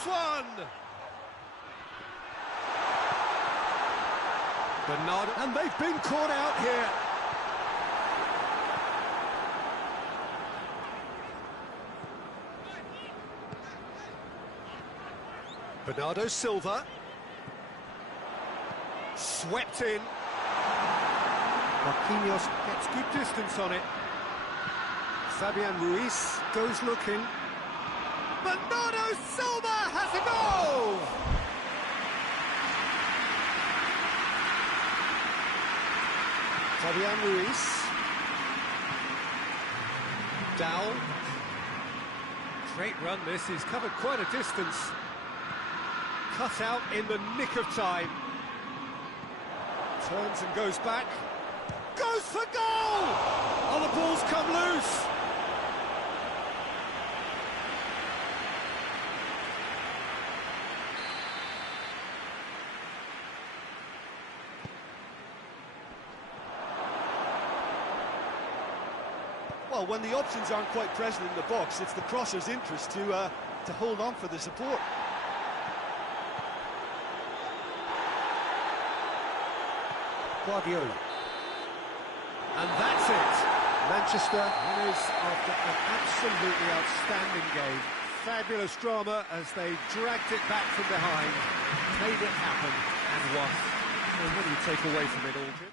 One. Bernardo, and they've been caught out here. Bernardo Silva. Swept in. Marquinhos gets good distance on it. Fabian Ruiz goes looking. Bernardo Silva has a goal! Fabian Ruiz. Down. Great run this, he's covered quite a distance. Cut out in the nick of time. Turns and goes back. Goes for goal! Oh, the ball's come loose! Well, when the options aren't quite present in the box, it's the crosser's interest to hold on for the support. Guardiola. And that's it. Manchester winners after an absolutely outstanding game. Fabulous drama as they dragged it back from behind, made it happen and won. Well, what do you take away from it all, Jim?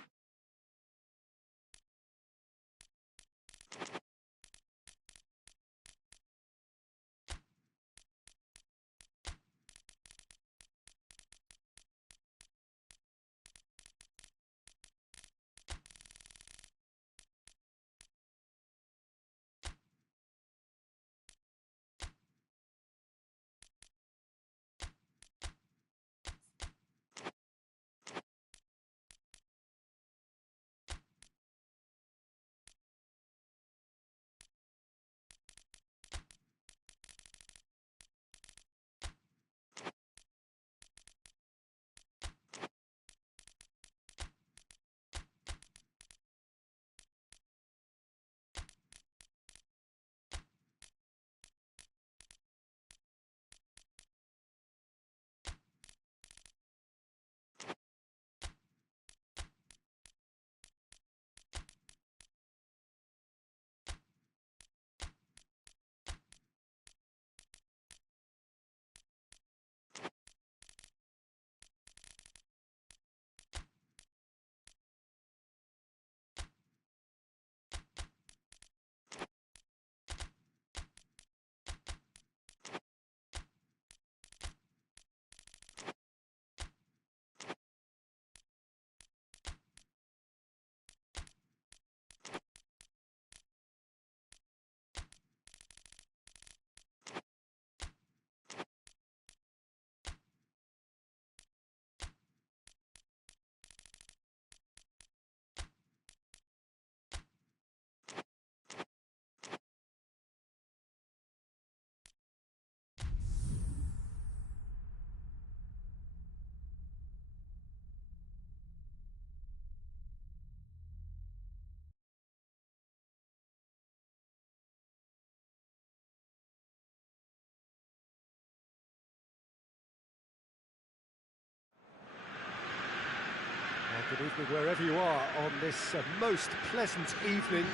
Good evening wherever you are on this most pleasant evening.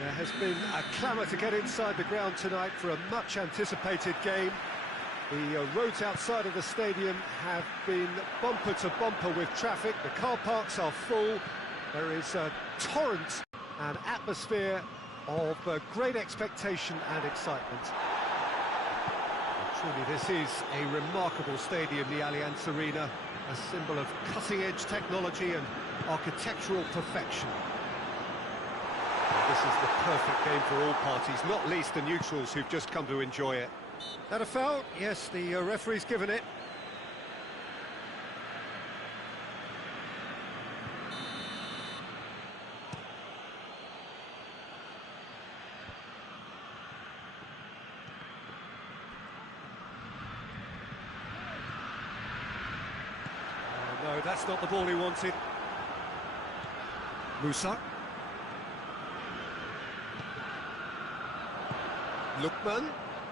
There has been a clamour to get inside the ground tonight for a much anticipated game. The roads outside of the stadium have been bumper to bumper with traffic. The car parks are full. There is a torrent and atmosphere of great expectation and excitement. Truly, this is a remarkable stadium, the Allianz Arena, a symbol of cutting-edge technology and architectural perfection. This is the perfect game for all parties, not least the neutrals who've just come to enjoy it. That a foul? Yes, the referee's given it. No, that's not the ball he wanted. Musa. Lookman.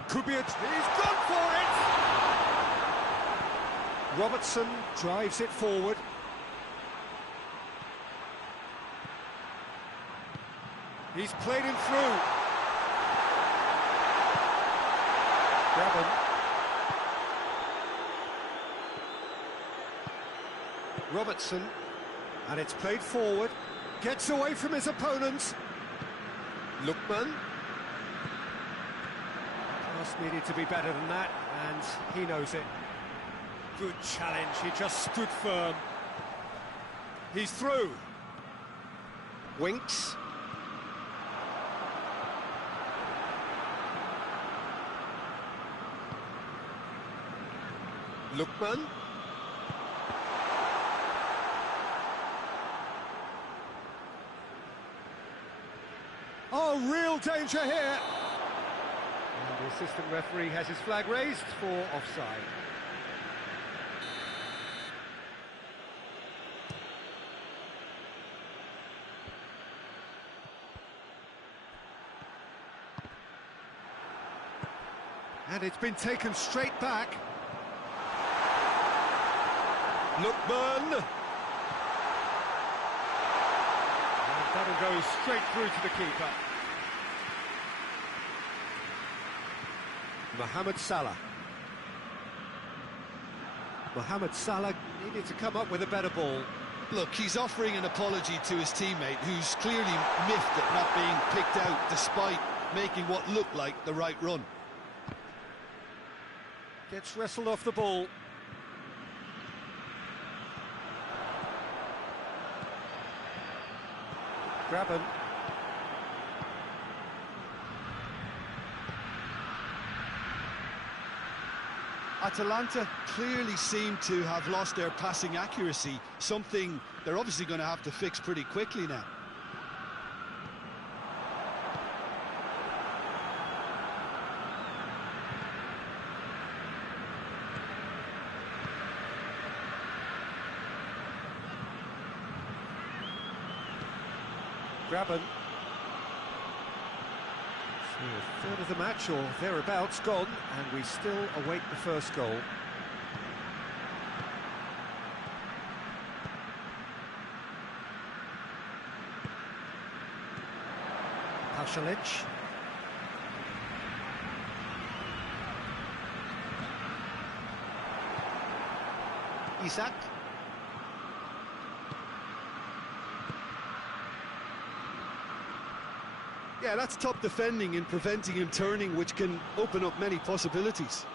Could be a... He's gone for it! Robertson drives it forward. He's played him through. Grabban. Robertson, and it's played forward, gets away from his opponents. Lookman. Pass needed to be better than that, and he knows it. Good challenge, he just stood firm. He's through. Winks. Lookman. Oh, real danger here! And the assistant referee has his flag raised for offside. And it's been taken straight back. Lookman! That'll go straight through to the keeper. Mohamed Salah. Mohamed Salah needed to come up with a better ball. Look, he's offering an apology to his teammate, who's clearly miffed at not being picked out despite making what looked like the right run. Gets wrestled off the ball. Grabban. Atalanta clearly seem to have lost their passing accuracy, something they're obviously going to have to fix pretty quickly now. Grabban. So a third of the match or thereabouts gone, and we still await the first goal. Pasalic. Isak. Yeah, that's top defending and preventing him turning, which can open up many possibilities.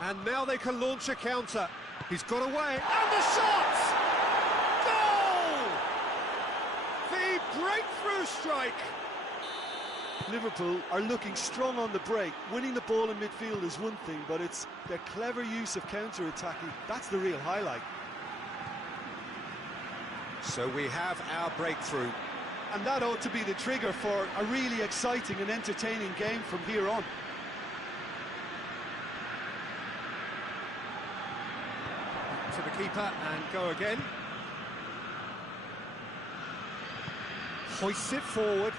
And now they can launch a counter. He's got away, and the shot! Goal! The breakthrough strike! Liverpool are looking strong on the break. Winning the ball in midfield is one thing, but it's their clever use of counter-attacking. That's the real highlight. So we have our breakthrough. And that ought to be the trigger for a really exciting and entertaining game from here on. To the keeper and go again. Hoists it forward.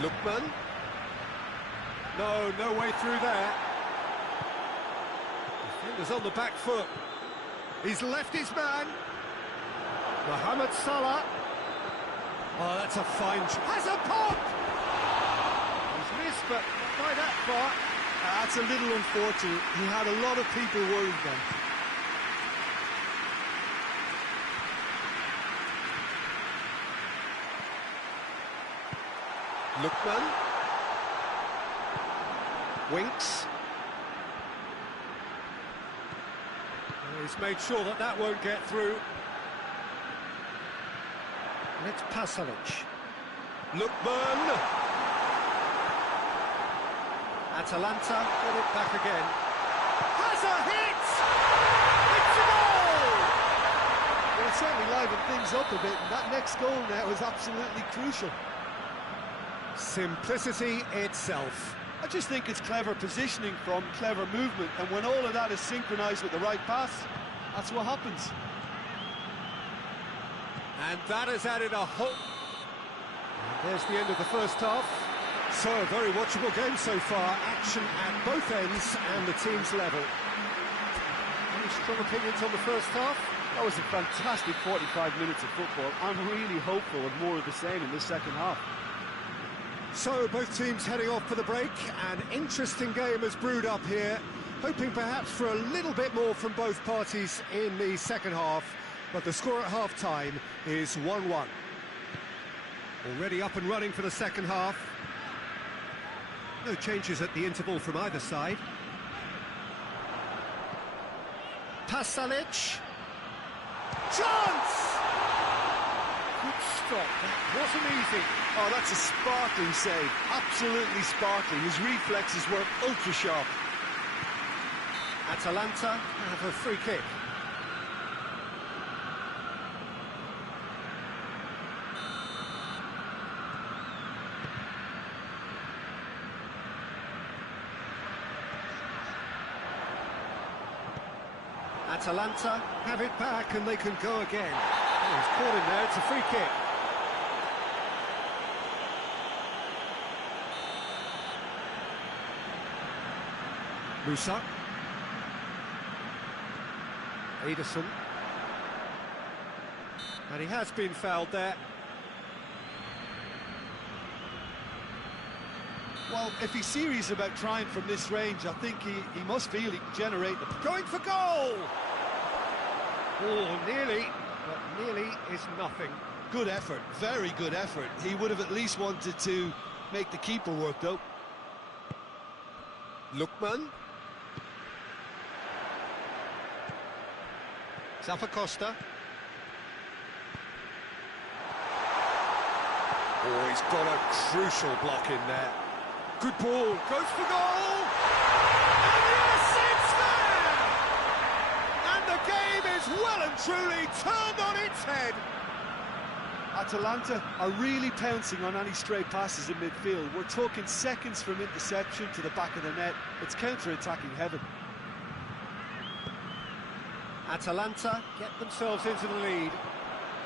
Lookman. No way through there. Defenders on the back foot. He's left his man. Mohamed Salah. Oh, that's a fine... Has a pop! He's missed, but not by that far. That's a little unfortunate. He had a lot of people worried then. Lookman. Winks. He's made sure that that won't get through. And it's Pasalic. Lookman. Atalanta get it back again. Has a hit! It's a goal! Well, it certainly livened things up a bit, and that next goal now is absolutely crucial. Simplicity itself. I just think it's clever positioning from clever movement, and when all of that is synchronised with the right pass, that's what happens. And that has added a whole... And there's the end of the first half. So, a very watchable game so far. Action at both ends and the team's level. Any strong opinions on the first half? That was a fantastic 45 minutes of football. I'm really hopeful of more of the same in this second half. So, both teams heading off for the break. An interesting game has brewed up here, hoping perhaps for a little bit more from both parties in the second half, but the score at half-time is 1-1. Already up and running for the second half. No changes at the interval from either side. Pasalic. Chance! Good stop, that wasn't easy. Oh, that's a sparkling save. Absolutely sparkling. His reflexes were ultra sharp. Atalanta have a free kick. Atalanta have it back and they can go again. Oh, he's caught in there, it's a free kick. Musa. Ederson. And he has been fouled there. Well, if he's serious about trying from this range, I think he must feel he can generate the... Going for goal! Oh, nearly, but nearly is nothing. Good effort, very good effort. He would have at least wanted to make the keeper work, though. Lookman. Zappacosta. Oh, he's got a crucial block in there. Good ball, goes for goal! And yes, it's there! And the game is well and truly turned on its head. Atalanta are really pouncing on any stray passes in midfield. We're talking seconds from interception to the back of the net. It's counter-attacking heaven. Atalanta get themselves into the lead.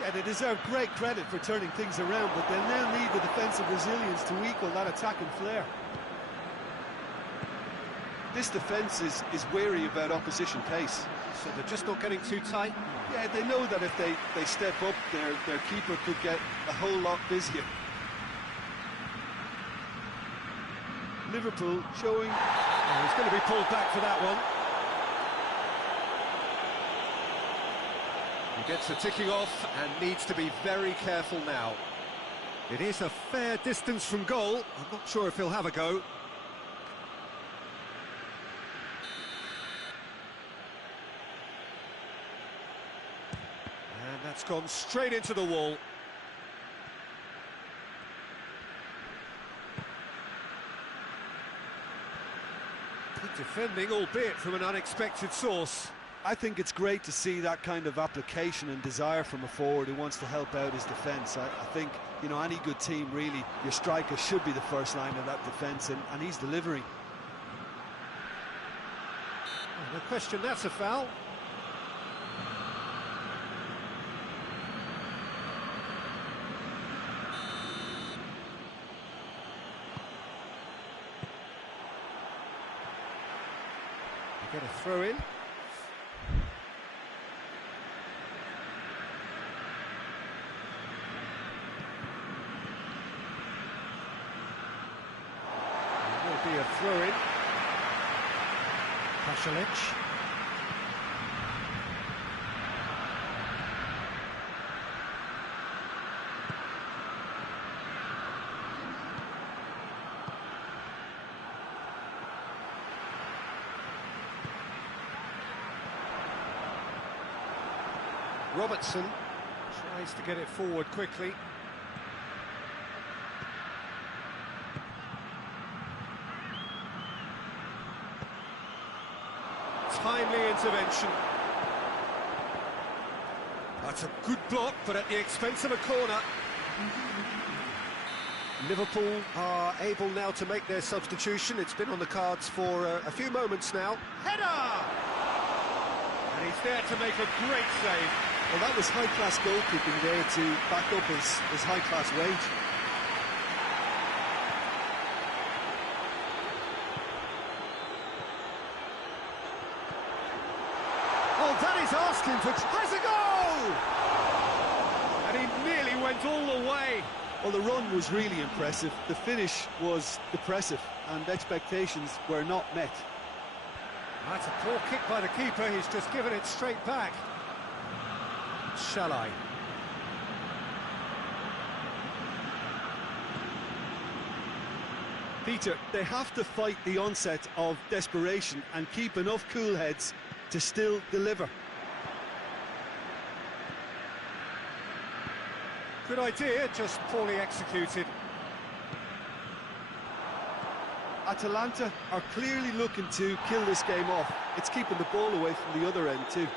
Yeah, they deserve great credit for turning things around, but they'll now need the defensive resilience to equal that attacking flair. This defence is wary about opposition pace. So they're just not getting too tight. Yeah, they know that if they step up, their keeper could get a whole lot busier. Liverpool showing... Oh, he's going to be pulled back for that one. He gets the ticking off and needs to be very careful now. It is a fair distance from goal. I'm not sure if he'll have a go. And that's gone straight into the wall. Good defending, albeit from an unexpected source. I think it's great to see that kind of application and desire from a forward who wants to help out his defence. I think, you know, any good team, really, your striker should be the first line of that defence, and he's delivering. Oh, no question, that's a foul. Get a throw in. Pasalic. Robertson tries to get it forward quickly. Timely intervention. That's a good block, but at the expense of a corner. Liverpool are able now to make their substitution. It's been on the cards for a few moments now. Header! And he's there to make a great save. Well, that was high-class goalkeeping there to back up his high-class wage. Oh, that is asking for... Has a goal! And he nearly went all the way. Well, the run was really impressive. The finish was depressive, and expectations were not met. That's a poor kick by the keeper. He's just given it straight back. Shall I? Peter, they have to fight the onset of desperation and keep enough cool heads to still deliver. Good idea, just poorly executed. Atalanta are clearly looking to kill this game off. It's keeping the ball away from the other end too.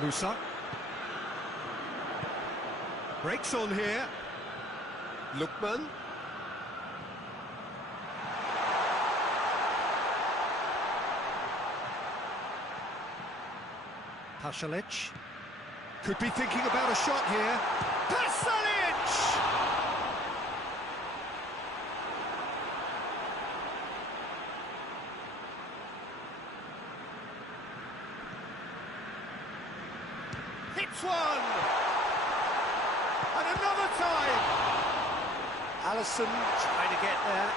Musa. Breaks on here. Lookman. Pasalic. Could be thinking about a shot here. Pasalic! Hits one! And another time! Alisson trying to get there.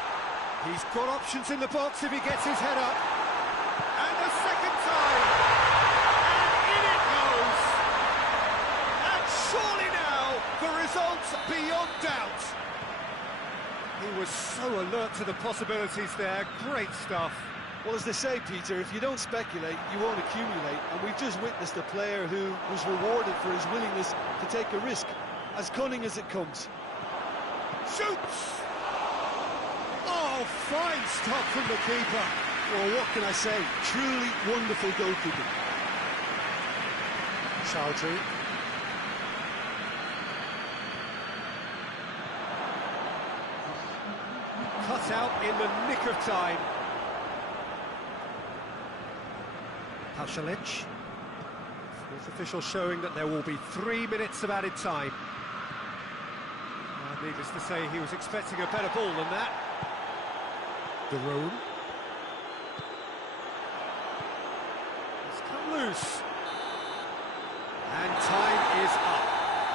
He's got options in the box if he gets his head up. And a second time! And in it goes! And surely now, the result's beyond doubt. He was so alert to the possibilities there. Great stuff. Well, as they say, Peter, if you don't speculate, you won't accumulate. And we've just witnessed a player who was rewarded for his willingness to take a risk, as cunning as it comes. Shoots! Oh, fine stop from the keeper. Well, what can I say? Truly wonderful goalkeeping. Chowdhury. Cut out in the nick of time. Pasalic. Fourth official showing that there will be 3 minutes of added time. Needless to say, he was expecting a better ball than that. De Roon. It's come loose. And time is up.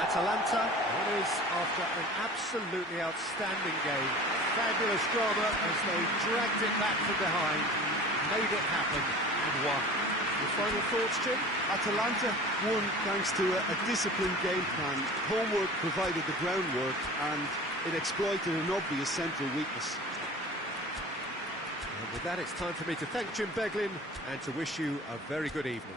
Atalanta is after an absolutely outstanding game. Fabulous drama as they dragged it back from behind, made it happen and won. Your final thoughts, Jim? Atalanta won thanks to a disciplined game plan. Homework provided the groundwork and it exploited an obvious central weakness. And with that, it's time for me to thank Jim Beglin and to wish you a very good evening.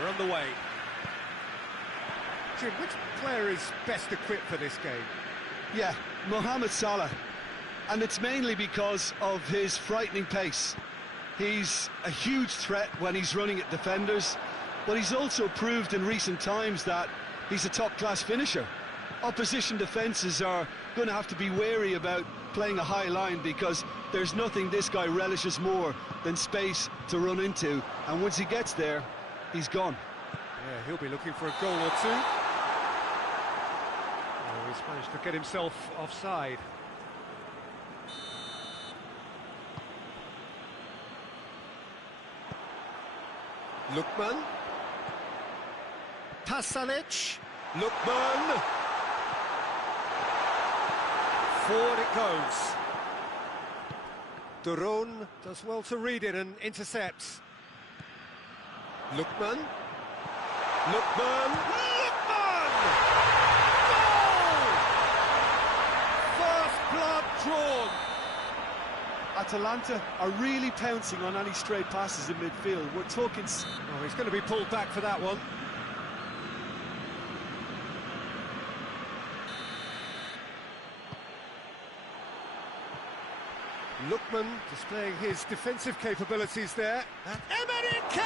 We're on the way. Jim, which player is best equipped for this game? Yeah, Mohamed Salah. And it's mainly because of his frightening pace. He's a huge threat when he's running at defenders, but he's also proved in recent times that he's a top-class finisher. Opposition defences are going to have to be wary about playing a high line, because there's nothing this guy relishes more than space to run into, and once he gets there, he's gone. Yeah, he'll be looking for a goal or two. Oh, he's managed to get himself offside. Lookman. Pasalic. Lookman. Forward it goes. Duron does well to read it and intercepts. Lookman. Lookman! Lookman! Goal! First blood drawn. Atalanta are really pouncing on any straight passes in midfield. We're talking... Oh, he's going to be pulled back for that one. Lookman displaying his defensive capabilities there. And Emenike!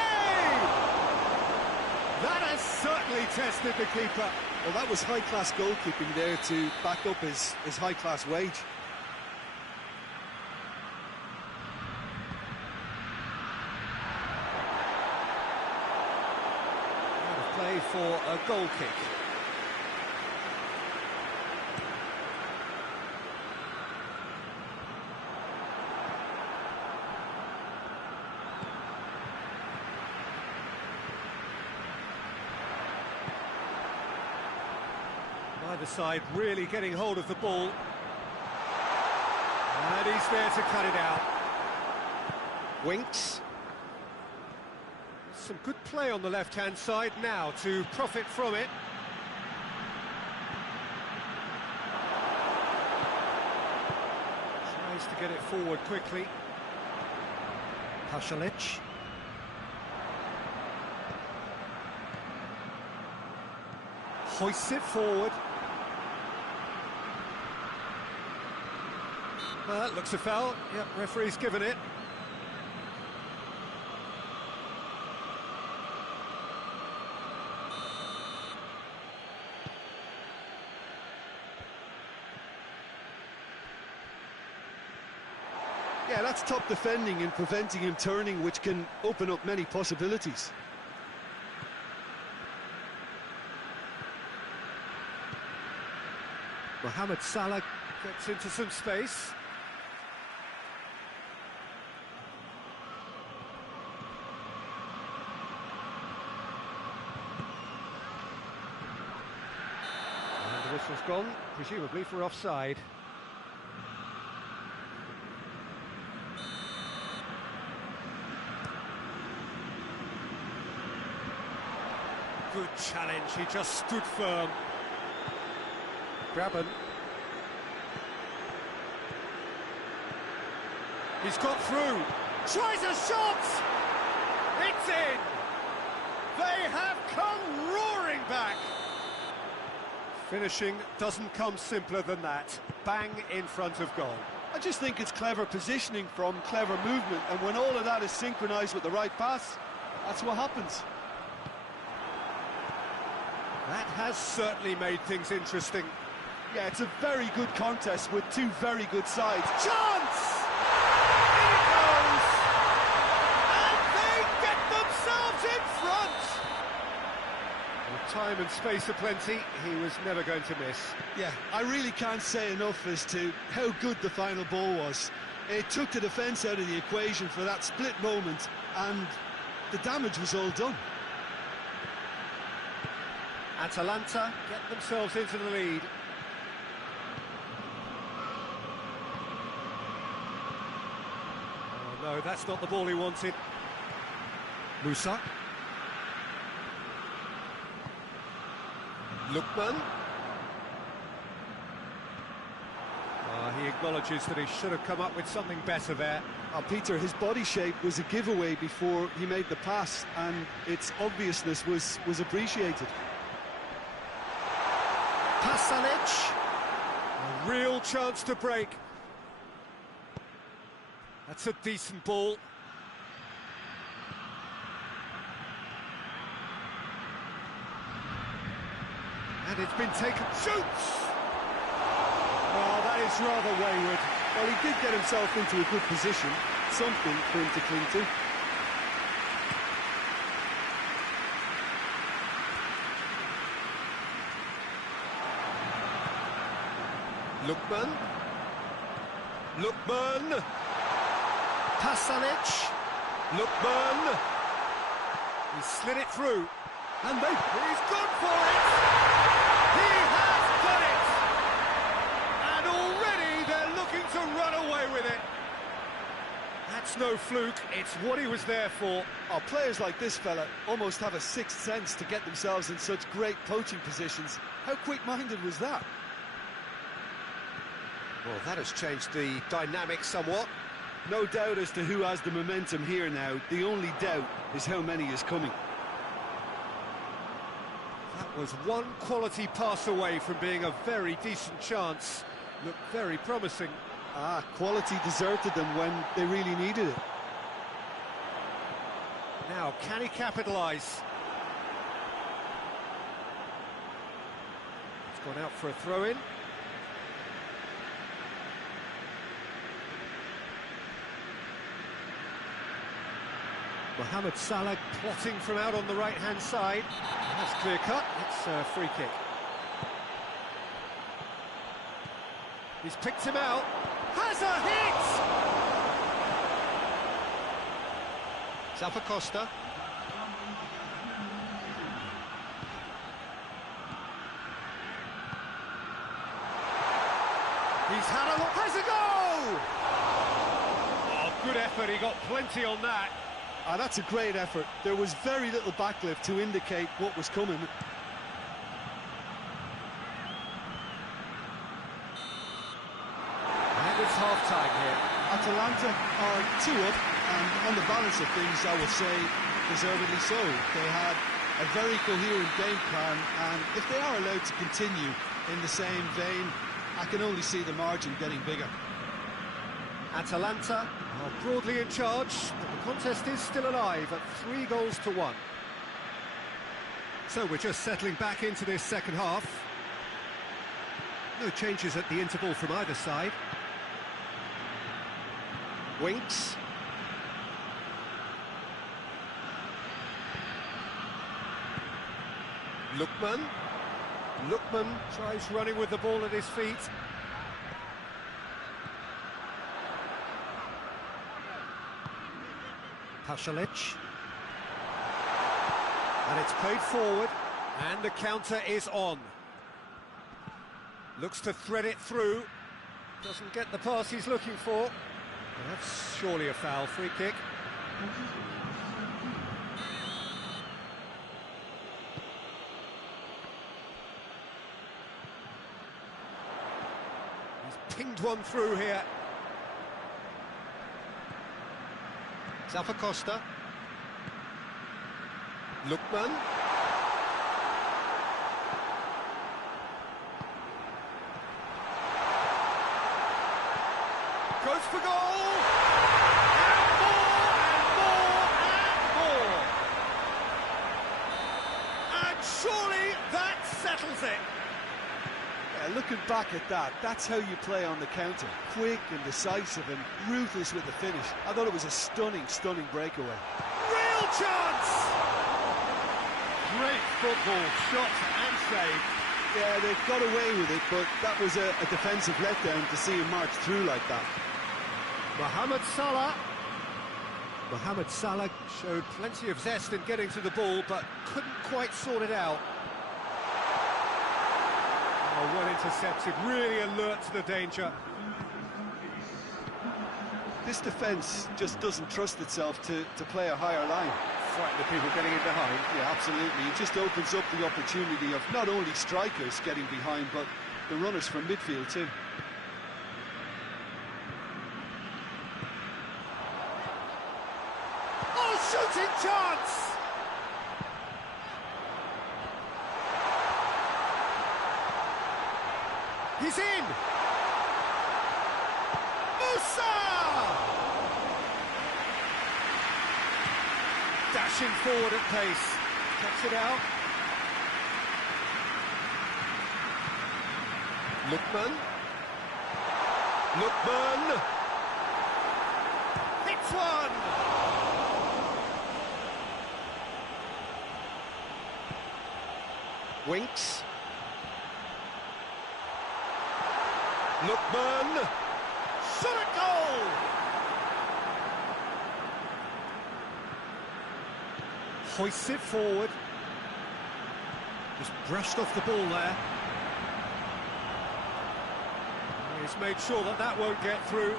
That has certainly tested the keeper. Well, that was high-class goalkeeping there to back up his high-class wage. Out of play for a goal kick. Either side really getting hold of the ball. And he's there to cut it out. Winks. Some good play on the left-hand side now to profit from it. Tries to get it forward quickly. Pasalic. Hoists it forward. That looks a foul. Yep, referee's given it. Yeah, that's top defending and preventing him turning, which can open up many possibilities. Mohamed Salah gets into some space. And the whistle's gone, presumably for offside. Good challenge, he just stood firm. Graben. He's got through. Tries a shot! It's in! They have come roaring back! Finishing doesn't come simpler than that. Bang in front of goal. I just think it's clever positioning from clever movement, and when all of that is synchronised with the right pass, that's what happens. That has certainly made things interesting. Yeah, it's a very good contest with two very good sides. Chance! In it goes! And they get themselves in front! With time and space aplenty, he was never going to miss. Yeah, I really can't say enough as to how good the final ball was. It took the defence out of the equation for that split moment, and the damage was all done. Atalanta get themselves into the lead. Oh no, that's not the ball he wanted. Musa. Lookman. He acknowledges that he should have come up with something better there. Peter, his body shape was a giveaway before he made the pass, and its obviousness was appreciated. Pasalic. A real chance to break. That's a decent ball. And it's been taken. Shoots! Oh, that is rather wayward. Well, he did get himself into a good position, something for him to cling to. Lookman. Pasalic. Lookman. He slid it through. And he's gone for it! He has done it! And already they're looking to run away with it. That's no fluke, it's what he was there for. Oh, players like this fella almost have a sixth sense to get themselves in such great poaching positions. How quick-minded was that? Well, that has changed the dynamic somewhat. No doubt as to who has the momentum here now. The only doubt is how many is coming. That was one quality pass away from being a very decent chance. Looked very promising. Quality deserted them when they really needed it. Now, can he capitalise? It's gone out for a throw-in. Mohamed Salah plotting from out on the right-hand side. That's clear cut, it's a free kick. He's picked him out. Has a hit! Zappacosta. He's had a look, has a goal! Oh, good effort, he got plenty on that. That's a great effort. There was very little backlift to indicate what was coming. And it's half-time here. Atalanta are 2 up, and on the balance of things, I would say, deservedly so. They had a very coherent game plan, and if they are allowed to continue in the same vein, I can only see the margin getting bigger. Atalanta are broadly in charge, but the contest is still alive at 3-1. So we're just settling back into this second half. No changes at the interval from either side. Winks. Lookman tries running with the ball at his feet. Pasalic. And it's played forward, and the counter is on. Looks to thread it through. Doesn't get the pass he's looking for. Well, that's surely a foul, free kick. He's pinged one through here. Zappacosta. Lookman. Goes for goal! And more, and more, and more! And surely that settles it! Yeah, looking back at that, that's how you play on the counter. Quick and decisive and ruthless with the finish. I thought it was a stunning, stunning breakaway. Real chance! Great football, shot and save. Yeah, they got away with it, but that was a defensive letdown to see him march through like that. Mohamed Salah. Mohamed Salah showed plenty of zest in getting to the ball, but couldn't quite sort it out. Oh, well intercepted, really alert to the danger. This defence just doesn't trust itself to play a higher line. Frighten the people getting in behind. Yeah, absolutely. It just opens up the opportunity of not only strikers getting behind, but the runners from midfield too. Oh, shooting chance! He's in! Musa! Dashing forward at pace. Cuts it out. Lookman. Lookman! Hits one! Winks. Lookman! Shot at goal! Hoists it forward. Just brushed off the ball there. He's made sure that that won't get through.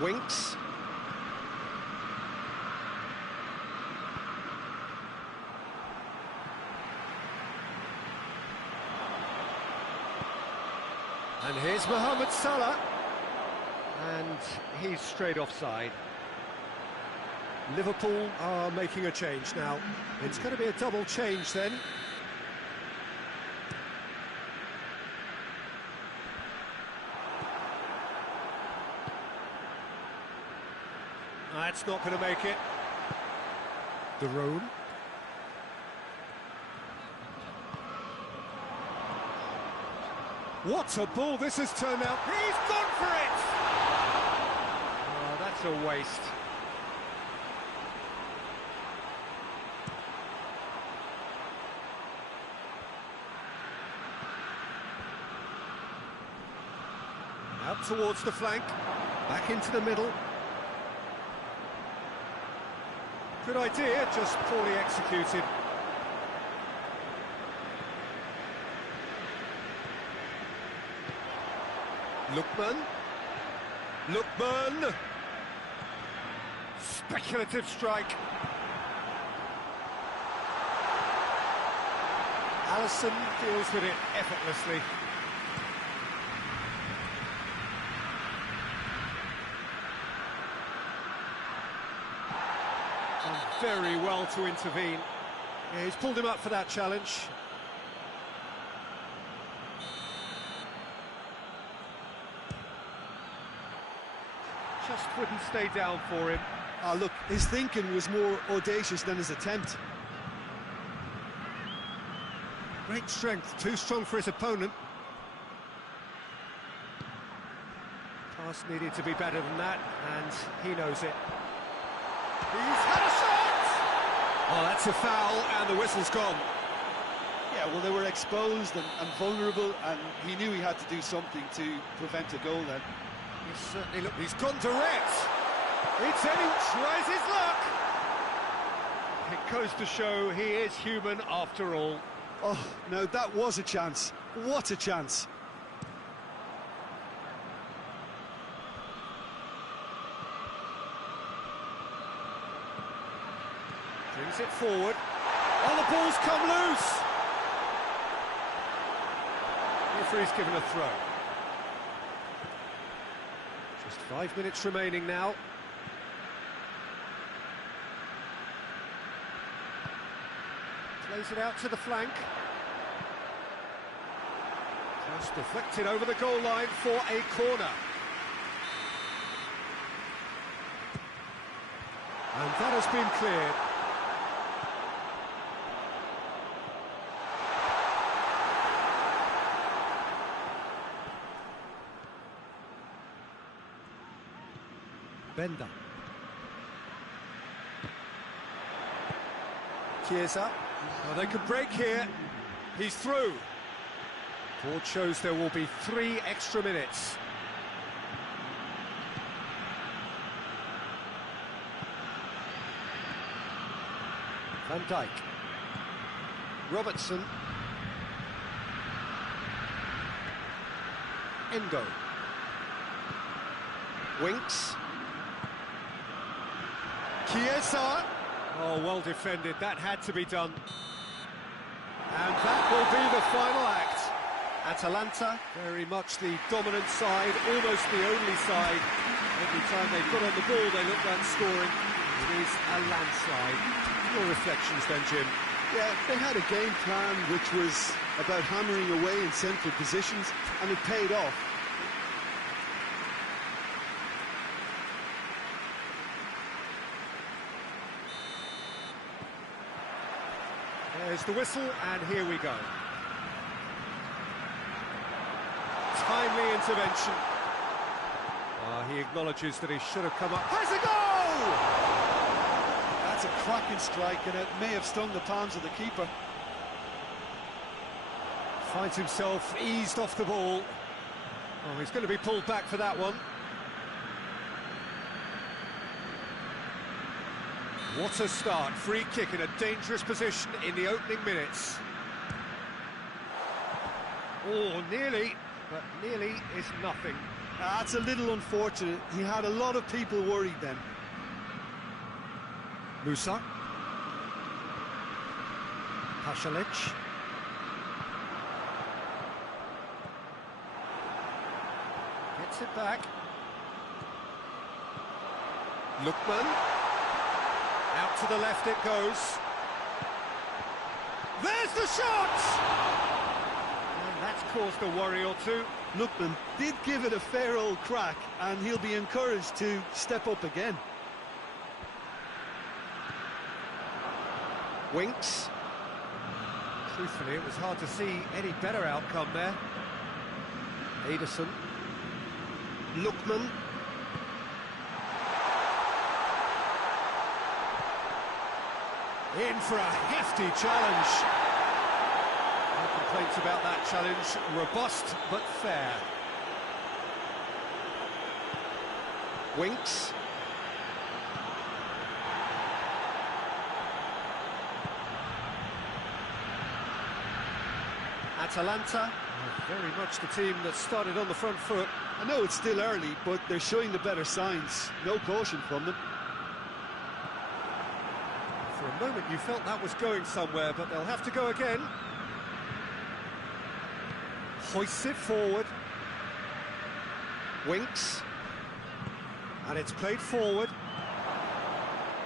Winks. And here's Mohamed Salah. And he's straight offside. Liverpool are making a change now. It's going to be a double change then. That's not going to make it. De Roon. What a ball this has turned out. He's gone for it! Oh, that's a waste. Out towards the flank. Back into the middle. Good idea, just poorly executed. Lookman. Lookman! Speculative strike. Alisson deals with it effortlessly. And very well to intervene. Yeah, he's pulled him up for that challenge. Just wouldn't stay down for him. Ah, look, his thinking was more audacious than his attempt. Great strength, too strong for his opponent. Pass needed to be better than that, and he knows it. He's had a shot! Oh, that's a foul, and the whistle's gone. Yeah, well, they were exposed and vulnerable, and he knew he had to do something to prevent a goal then. He's gone direct. It's Eddie, tries his luck. It goes to show he is human after all. Oh, no, that was a chance. What a chance. Brings it forward. Oh, the ball's come loose. Referee's given a throw. Just 5 minutes remaining now. Plays it out to the flank. Just deflected over the goal line for a corner. And that has been cleared. Benda. Chiesa. Well, they could break here. He's through. Board shows there will be 3 extra minutes. Van Dijk. Robertson. Endo. Winks. Chiesa. Oh, well defended. That had to be done. And that will be the final act. Atalanta, very much the dominant side, almost the only side. Every time they put on the ball, they look like scoring. It is a landslide. Your reflections then, Jim? Yeah, they had a game plan which was about hammering away in central positions, and it paid off. There's the whistle, and here we go. Time timely intervention. He acknowledges that he should have come up. Has a goal! That's a cracking strike, and it may have stung the palms of the keeper. Finds himself eased off the ball. Oh, he's going to be pulled back for that one. What a start. Free kick in a dangerous position in the opening minutes. Oh, nearly, but nearly is nothing. That's a little unfortunate. He had a lot of people worried then. Musa. Pasalic. Gets it back. Lookman. Out to the left it goes. There's the shot! And that's caused a worry or two. Lookman did give it a fair old crack, and he'll be encouraged to step up again. Winks. Truthfully, it was hard to see any better outcome there. Ederson. Lookman. In for a hefty challenge. No complaints about that challenge. Robust but fair. Winks. Atalanta, very much the team that started on the front foot. I know it's still early, but they're showing the better signs. No caution from them. For a moment you felt that was going somewhere, but they'll have to go again. Hoists it forward. Winks. And it's played forward.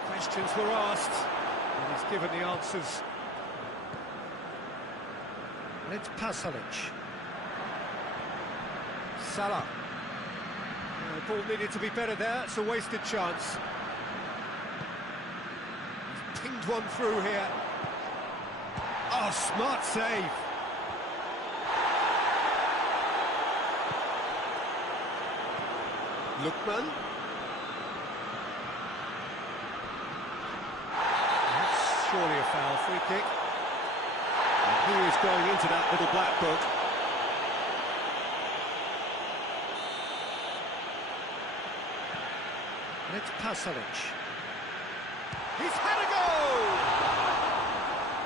Questions were asked, and he's given the answers. And it's Pasalic. Salah. The ball needed to be better there, it's a wasted chance. He's pinged one through here. Oh, smart save. Lookman. That's surely a foul. Free kick. And who is going into that little black book? And it's Pasalic. He's had a goal!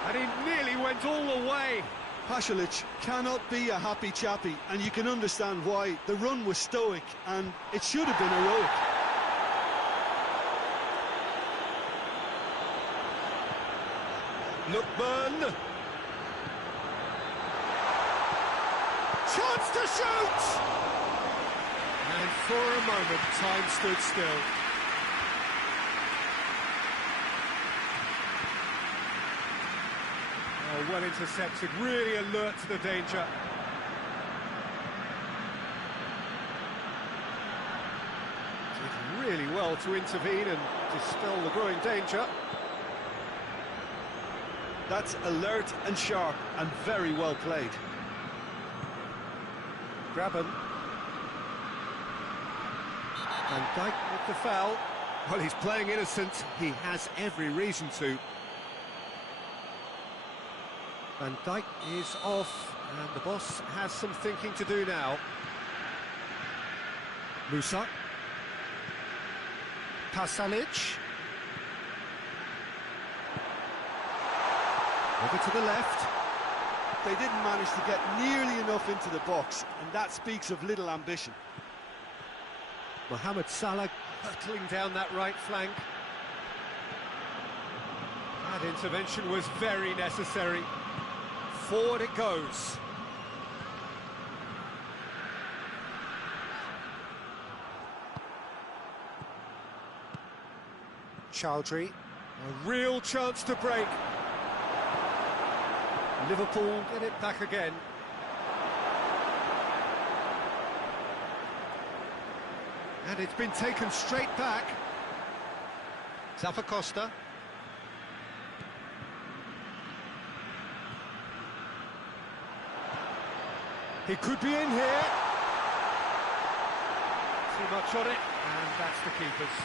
And he nearly went all the way. Pasalic cannot be a happy chappy, and you can understand why. The run was stoic, and it should have been heroic. Lookman. Chance to shoot! And for a moment, time stood still. Oh, well intercepted, really alert to the danger. Did really well to intervene and dispel the growing danger. That's alert and sharp and very well played. Graben. Van Dijk with the foul. Well, he's playing innocent. He has every reason to. Van Dijk is off, and the boss has some thinking to do now. Musa. Pasalic. Over to the left. They didn't manage to get nearly enough into the box, and that speaks of little ambition. Mohamed Salah hurtling down that right flank. That intervention was very necessary. Forward it goes. Chowdhury, a real chance to break. Liverpool get it back again. And it's been taken straight back. Zappacosta. He could be in here. too much on it, and that's the keeper's.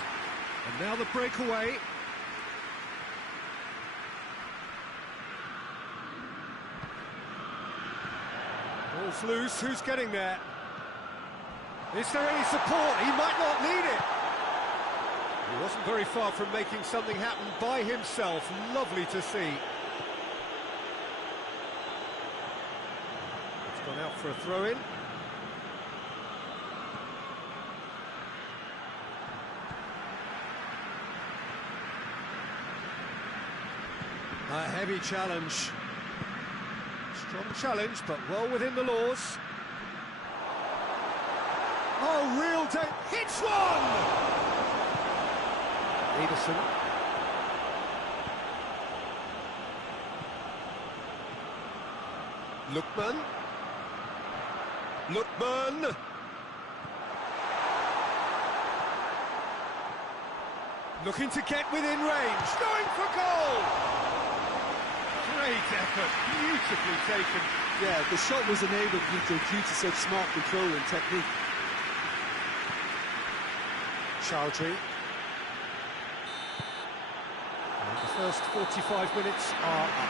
And now the breakaway. Ball's loose, who's getting there? Is there any support? He might not need it. He wasn't very far from making something happen by himself. Lovely to see. It's gone out for a throw-in. A heavy challenge. Strong challenge, but well within the laws. Oh, real hits one! Ederson. Lookman. Lookman. Looking to get within range. Going for goal! Great effort, beautifully taken. Yeah, the shot was enabled due to such smart control and technique. Chowdhury. And the first 45 minutes are up.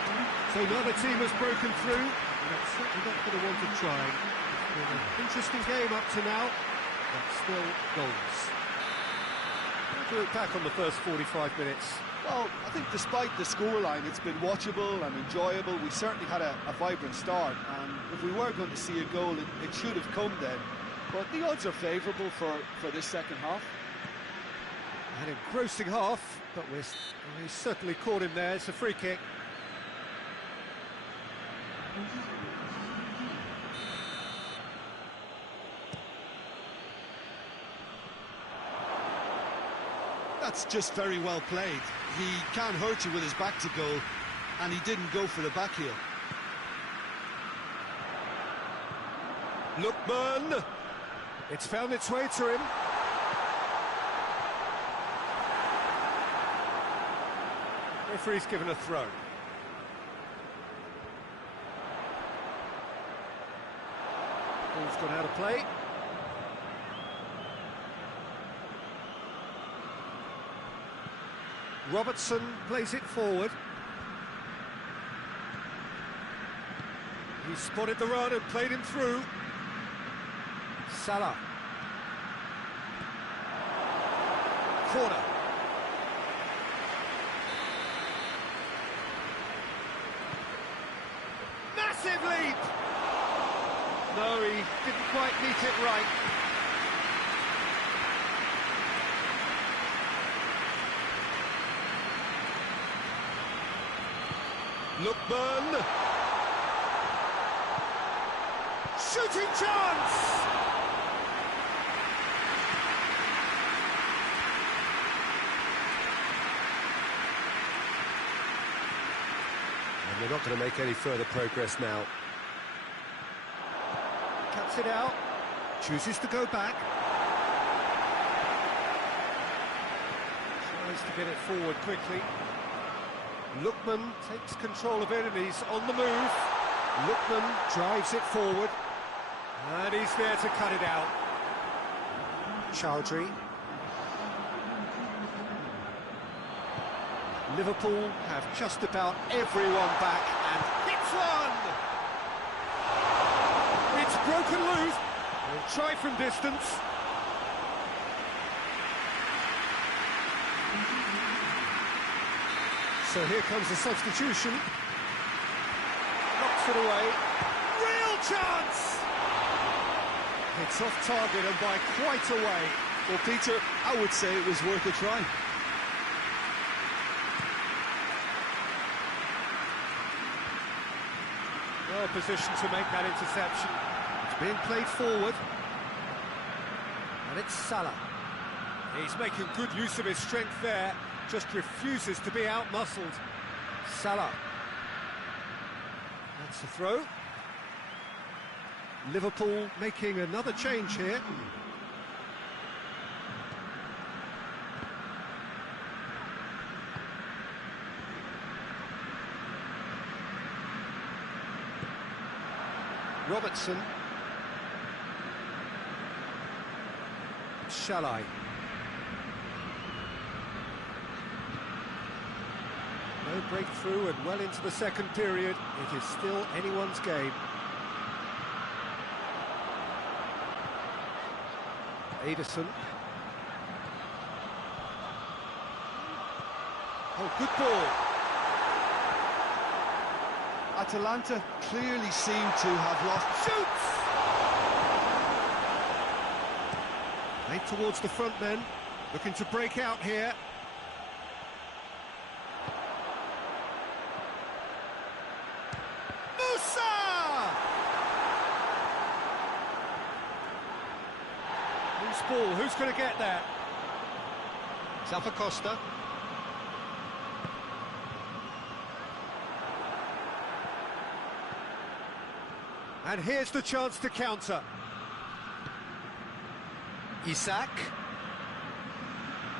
So another team has broken through, and that's certainly not going to want to try. It's been an interesting game up to now, but still goals. How do you look back on the first 45 minutes? Well, I think despite the scoreline, it's been watchable and enjoyable. We certainly had a vibrant start, and if we were going to see a goal, it should have come then. But the odds are favourable for this second half. An engrossing half, but we certainly caught him there. It's a free kick. That's just very well played. He can't hurt you with his back to goal, and he didn't go for the back heel. Lookman! It's found its way to him. Referee's given a throw. Ball's gone out of play. Robertson plays it forward. He spotted the run and played him through. Salah. Corner. Massive leap! No, he didn't quite meet it right. Lookman. Shooting chance! And they're not going to make any further progress now. Cuts it out. Chooses to go back. Tries to get it forward quickly. Lookman takes control of it and he's on the move. Lookman drives it forward. And he's there to cut it out. Chowdhury. Liverpool have just about everyone back and hits one! It's broken loose. They'll try from distance. So here comes the substitution. Knocks it away. Real chance! It's off target and by quite a way. Well, Peter, I would say it was worth a try. Well positioned to make that interception. It's being played forward. And it's Salah. He's making good use of his strength there. Just refuses to be out-muscled. Salah. That's the throw. Liverpool making another change here. Robertson. Shalai. No breakthrough and well into the second period. It is still anyone's game. Ederson. Oh, good ball. Atalanta clearly seem to have lost. Shoots! Made towards the front men, looking to break out here. Musa! Loose ball, who's going to get that? Zappacosta. And here's the chance to counter. Isak.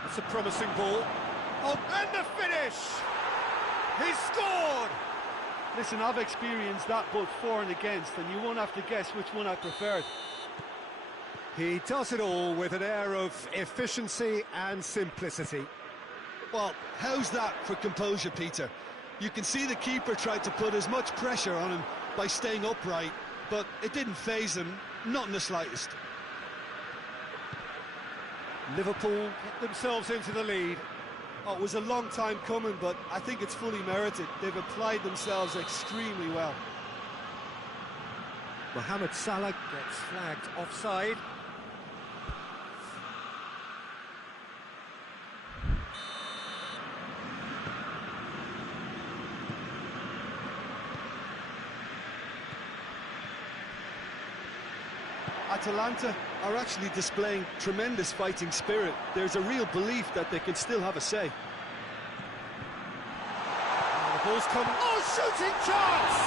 That's a promising ball. Oh, and the finish! He's scored! Listen, I've experienced that both for and against, and you won't have to guess which one I preferred. He does it all with an air of efficiency and simplicity. Well, how's that for composure, Peter? You can see the keeper tried to put as much pressure on him by staying upright, but it didn't faze him, not in the slightest. Liverpool get themselves into the lead. Oh, it was a long time coming, but I think it's fully merited. They've applied themselves extremely well. Mohamed Salah gets flagged offside. Atalanta are actually displaying tremendous fighting spirit. There's a real belief that they can still have a say. The ball's coming. Oh, shooting chance!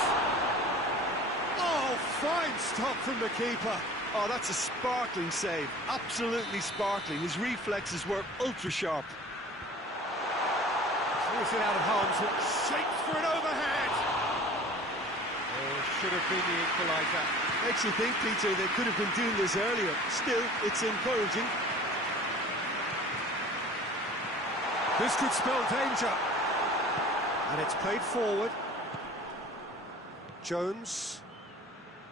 Oh, fine stop from the keeper. Oh, that's a sparkling save. Absolutely sparkling. His reflexes were ultra sharp. Throws it out of harm's way. Shapes for an overhead. Oh, should have been the equaliser. Makes you think, Peter, they could have been doing this earlier. Still, it's encouraging. This could spell danger. And it's played forward. Jones.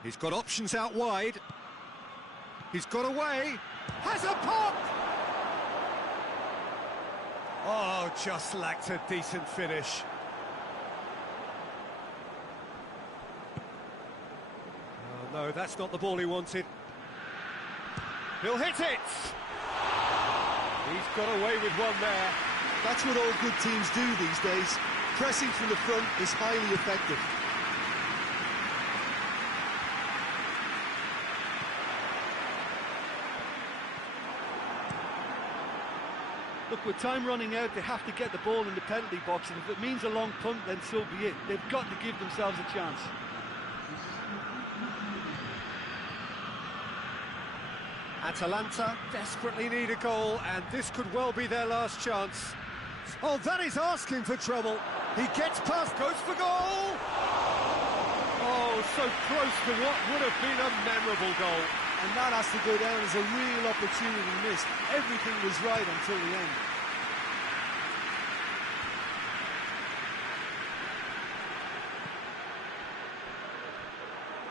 He's got options out wide. He's got away. Has a pop! Oh, just lacked a decent finish. No, that's not the ball he wanted. He'll hit it! He's got away with one there. That's what all good teams do these days. Pressing from the front is highly effective. Look, with time running out, they have to get the ball in the penalty box, and if it means a long punt, then so be it. They've got to give themselves a chance. Atalanta desperately need a goal, and this could well be their last chance. Oh, that is asking for trouble. He gets past, goes for goal! Oh, so close to what would have been a memorable goal. And that has to go down as a real opportunity missed. Everything was right until the end.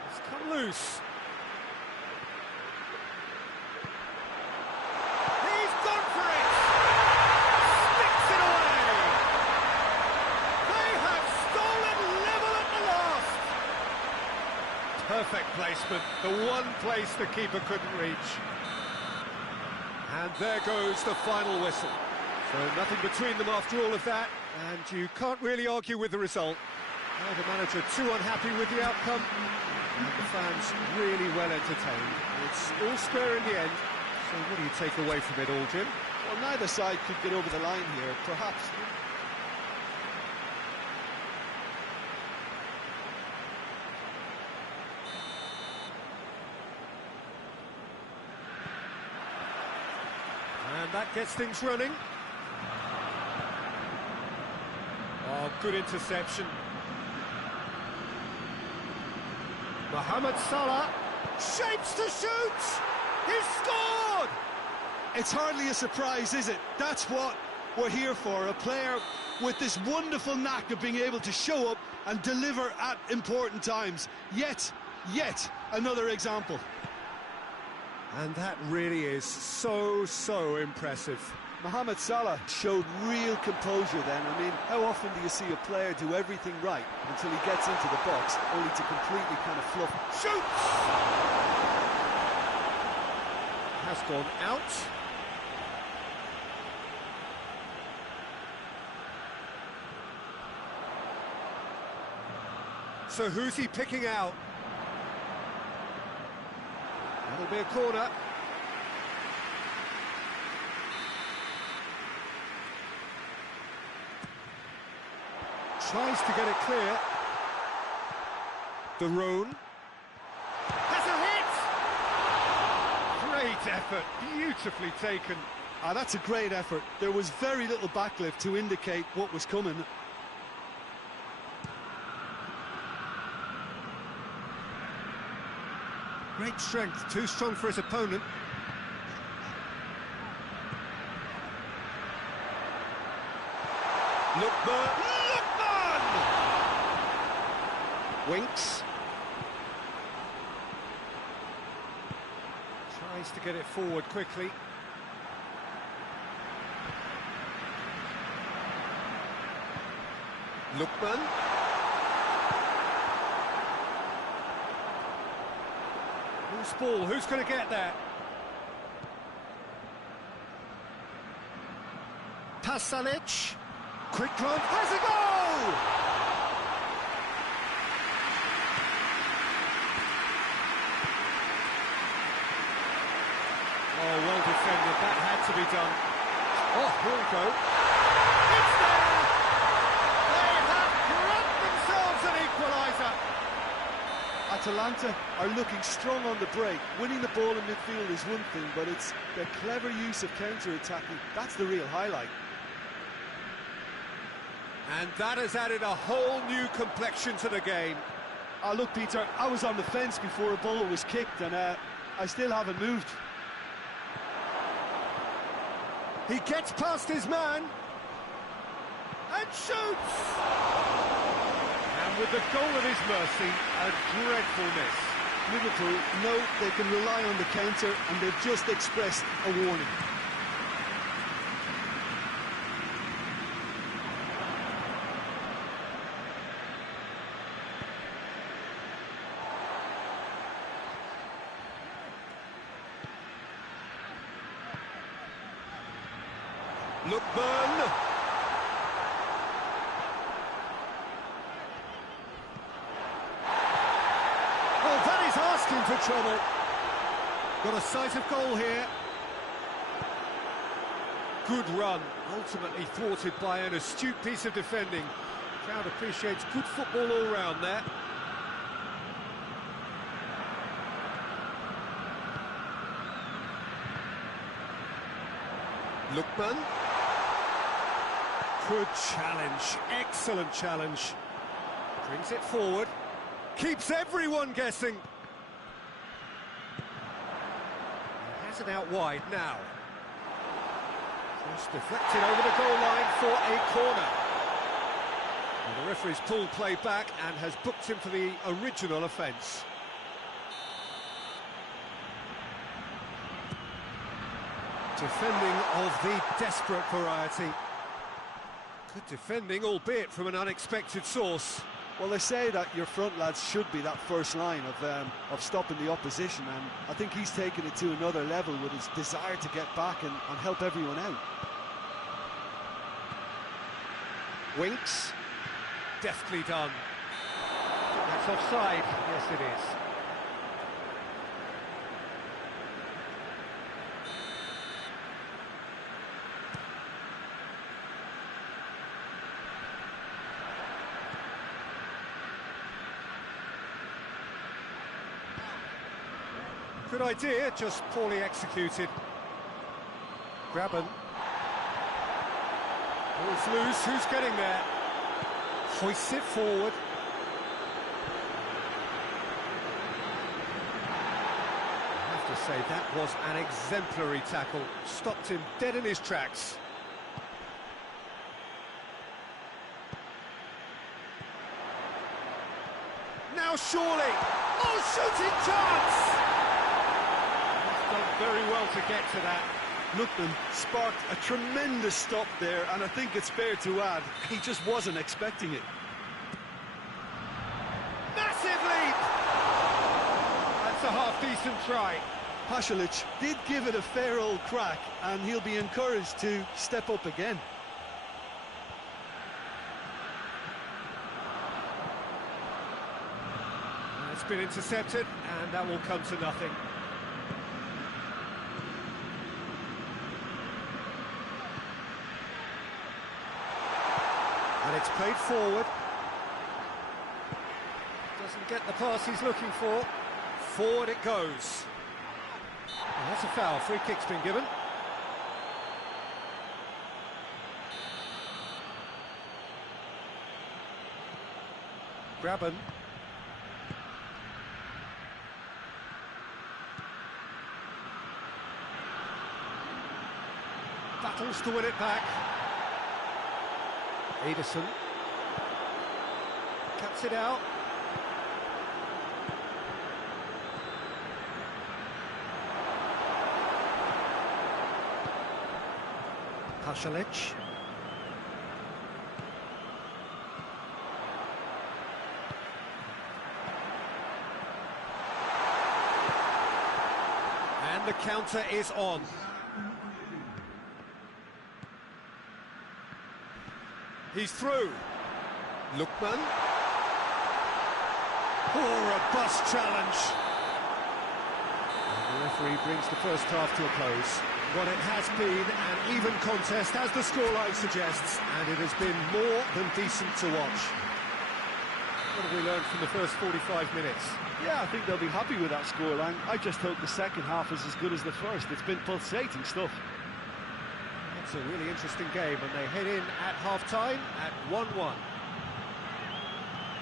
It's come loose. Perfect placement, the one place the keeper couldn't reach. And there goes the final whistle. So nothing between them after all of that, and you can't really argue with the result. Now the manager too unhappy with the outcome, and the fans really well entertained. It's all square in the end, so what do you take away from it all, Jim? Well, neither side could get over the line here, perhaps. And that gets things running. Oh, good interception. Mohamed Salah shapes to shoot. He's scored. It's hardly a surprise, is it? That's what we're here for, a player with this wonderful knack of being able to show up and deliver at important times. Yet another example. And that really is so impressive. Mohamed Salah showed real composure then. I mean, how often do you see a player do everything right until he gets into the box, only to completely kind of fluff? Shoots! Has gone out. So who's he picking out? That'll be a corner. Tries to get it clear. De Roon has a hit! Great effort, beautifully taken. That's a great effort. There was very little backlift to indicate what was coming. Great strength, too strong for his opponent. Lookman! Winks. Tries to get it forward quickly. Lookman. Loose ball, who's going to get that? Pasalic. Quick run, has a goal! Oh, well defended, that had to be done. Oh, here we go. It's there! They have grabbed themselves an equaliser! Atalanta are looking strong on the break. Winning the ball in midfield is one thing, but it's their clever use of counter-attacking. That's the real highlight. And that has added a whole new complexion to the game. Look, Peter, I was on the fence before a ball was kicked, and I still haven't moved. He gets past his man and shoots! And with the goal at his mercy, a dreadful miss. Liverpool know they can rely on the counter, and they've just expressed a warning. Lookman! Oh, that is asking for trouble. Got a sight of goal here. Good run, ultimately thwarted by an astute piece of defending. Crowd appreciates good football all round there. Lookman. Good challenge, excellent challenge. Brings it forward, keeps everyone guessing. He has it out wide now. Just deflected over the goal line for a corner. And the referee's pulled play back and has booked him for the original offence. Defending of the desperate variety. Good defending, albeit from an unexpected source. Well, they say that your front lads should be that first line of stopping the opposition, and I think he's taken it to another level with his desire to get back and help everyone out. Winks. Deftly done. That's offside. Yes, it is. Good idea, just poorly executed. Graben. Ball's loose, who's getting there? Hoists it forward. Have to say that was an exemplary tackle. Stopped him dead in his tracks. Now surely! Oh, shooting chance! He's done very well to get to that. Lookman sparked a tremendous stop there, and I think it's fair to add, he just wasn't expecting it. Massive leap! That's a half-decent try. Pasalic did give it a fair old crack, and he'll be encouraged to step up again. It's been intercepted, and that will come to nothing. And it's played forward. Doesn't get the pass he's looking for. Forward it goes. Oh, that's a foul. Free kick's been given. Graben. Battles to win it back. Ederson cuts it out. Pasalic. And the counter is on. He's through. Lookman. Poor, robust challenge. And the referee brings the first half to a close. What it has been an even contest, as the scoreline suggests, and it has been more than decent to watch. What have we learned from the first 45 minutes? Yeah, I think they'll be happy with that scoreline. I just hope the second half is as good as the first. It's been pulsating stuff. It's a really interesting game, and they head in at half-time at 1-1.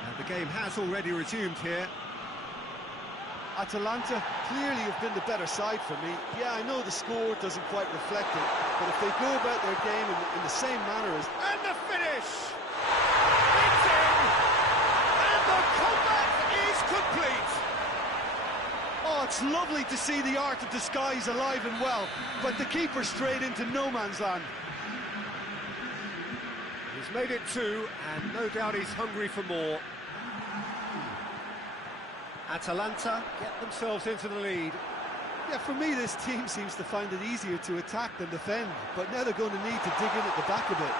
And the game has already resumed here. Atalanta clearly have been the better side for me. Yeah, I know the score doesn't quite reflect it, but if they go about their game in the same manner as... And the finish! It's in! And the comeback is complete! Oh, it's lovely to see the art of disguise alive and well, but the keeper straight into no man's land. He's made it 2, and no doubt he's hungry for more. Atalanta get themselves into the lead. Yeah, for me, this team seems to find it easier to attack than defend, but now they're going to need to dig in at the back a bit.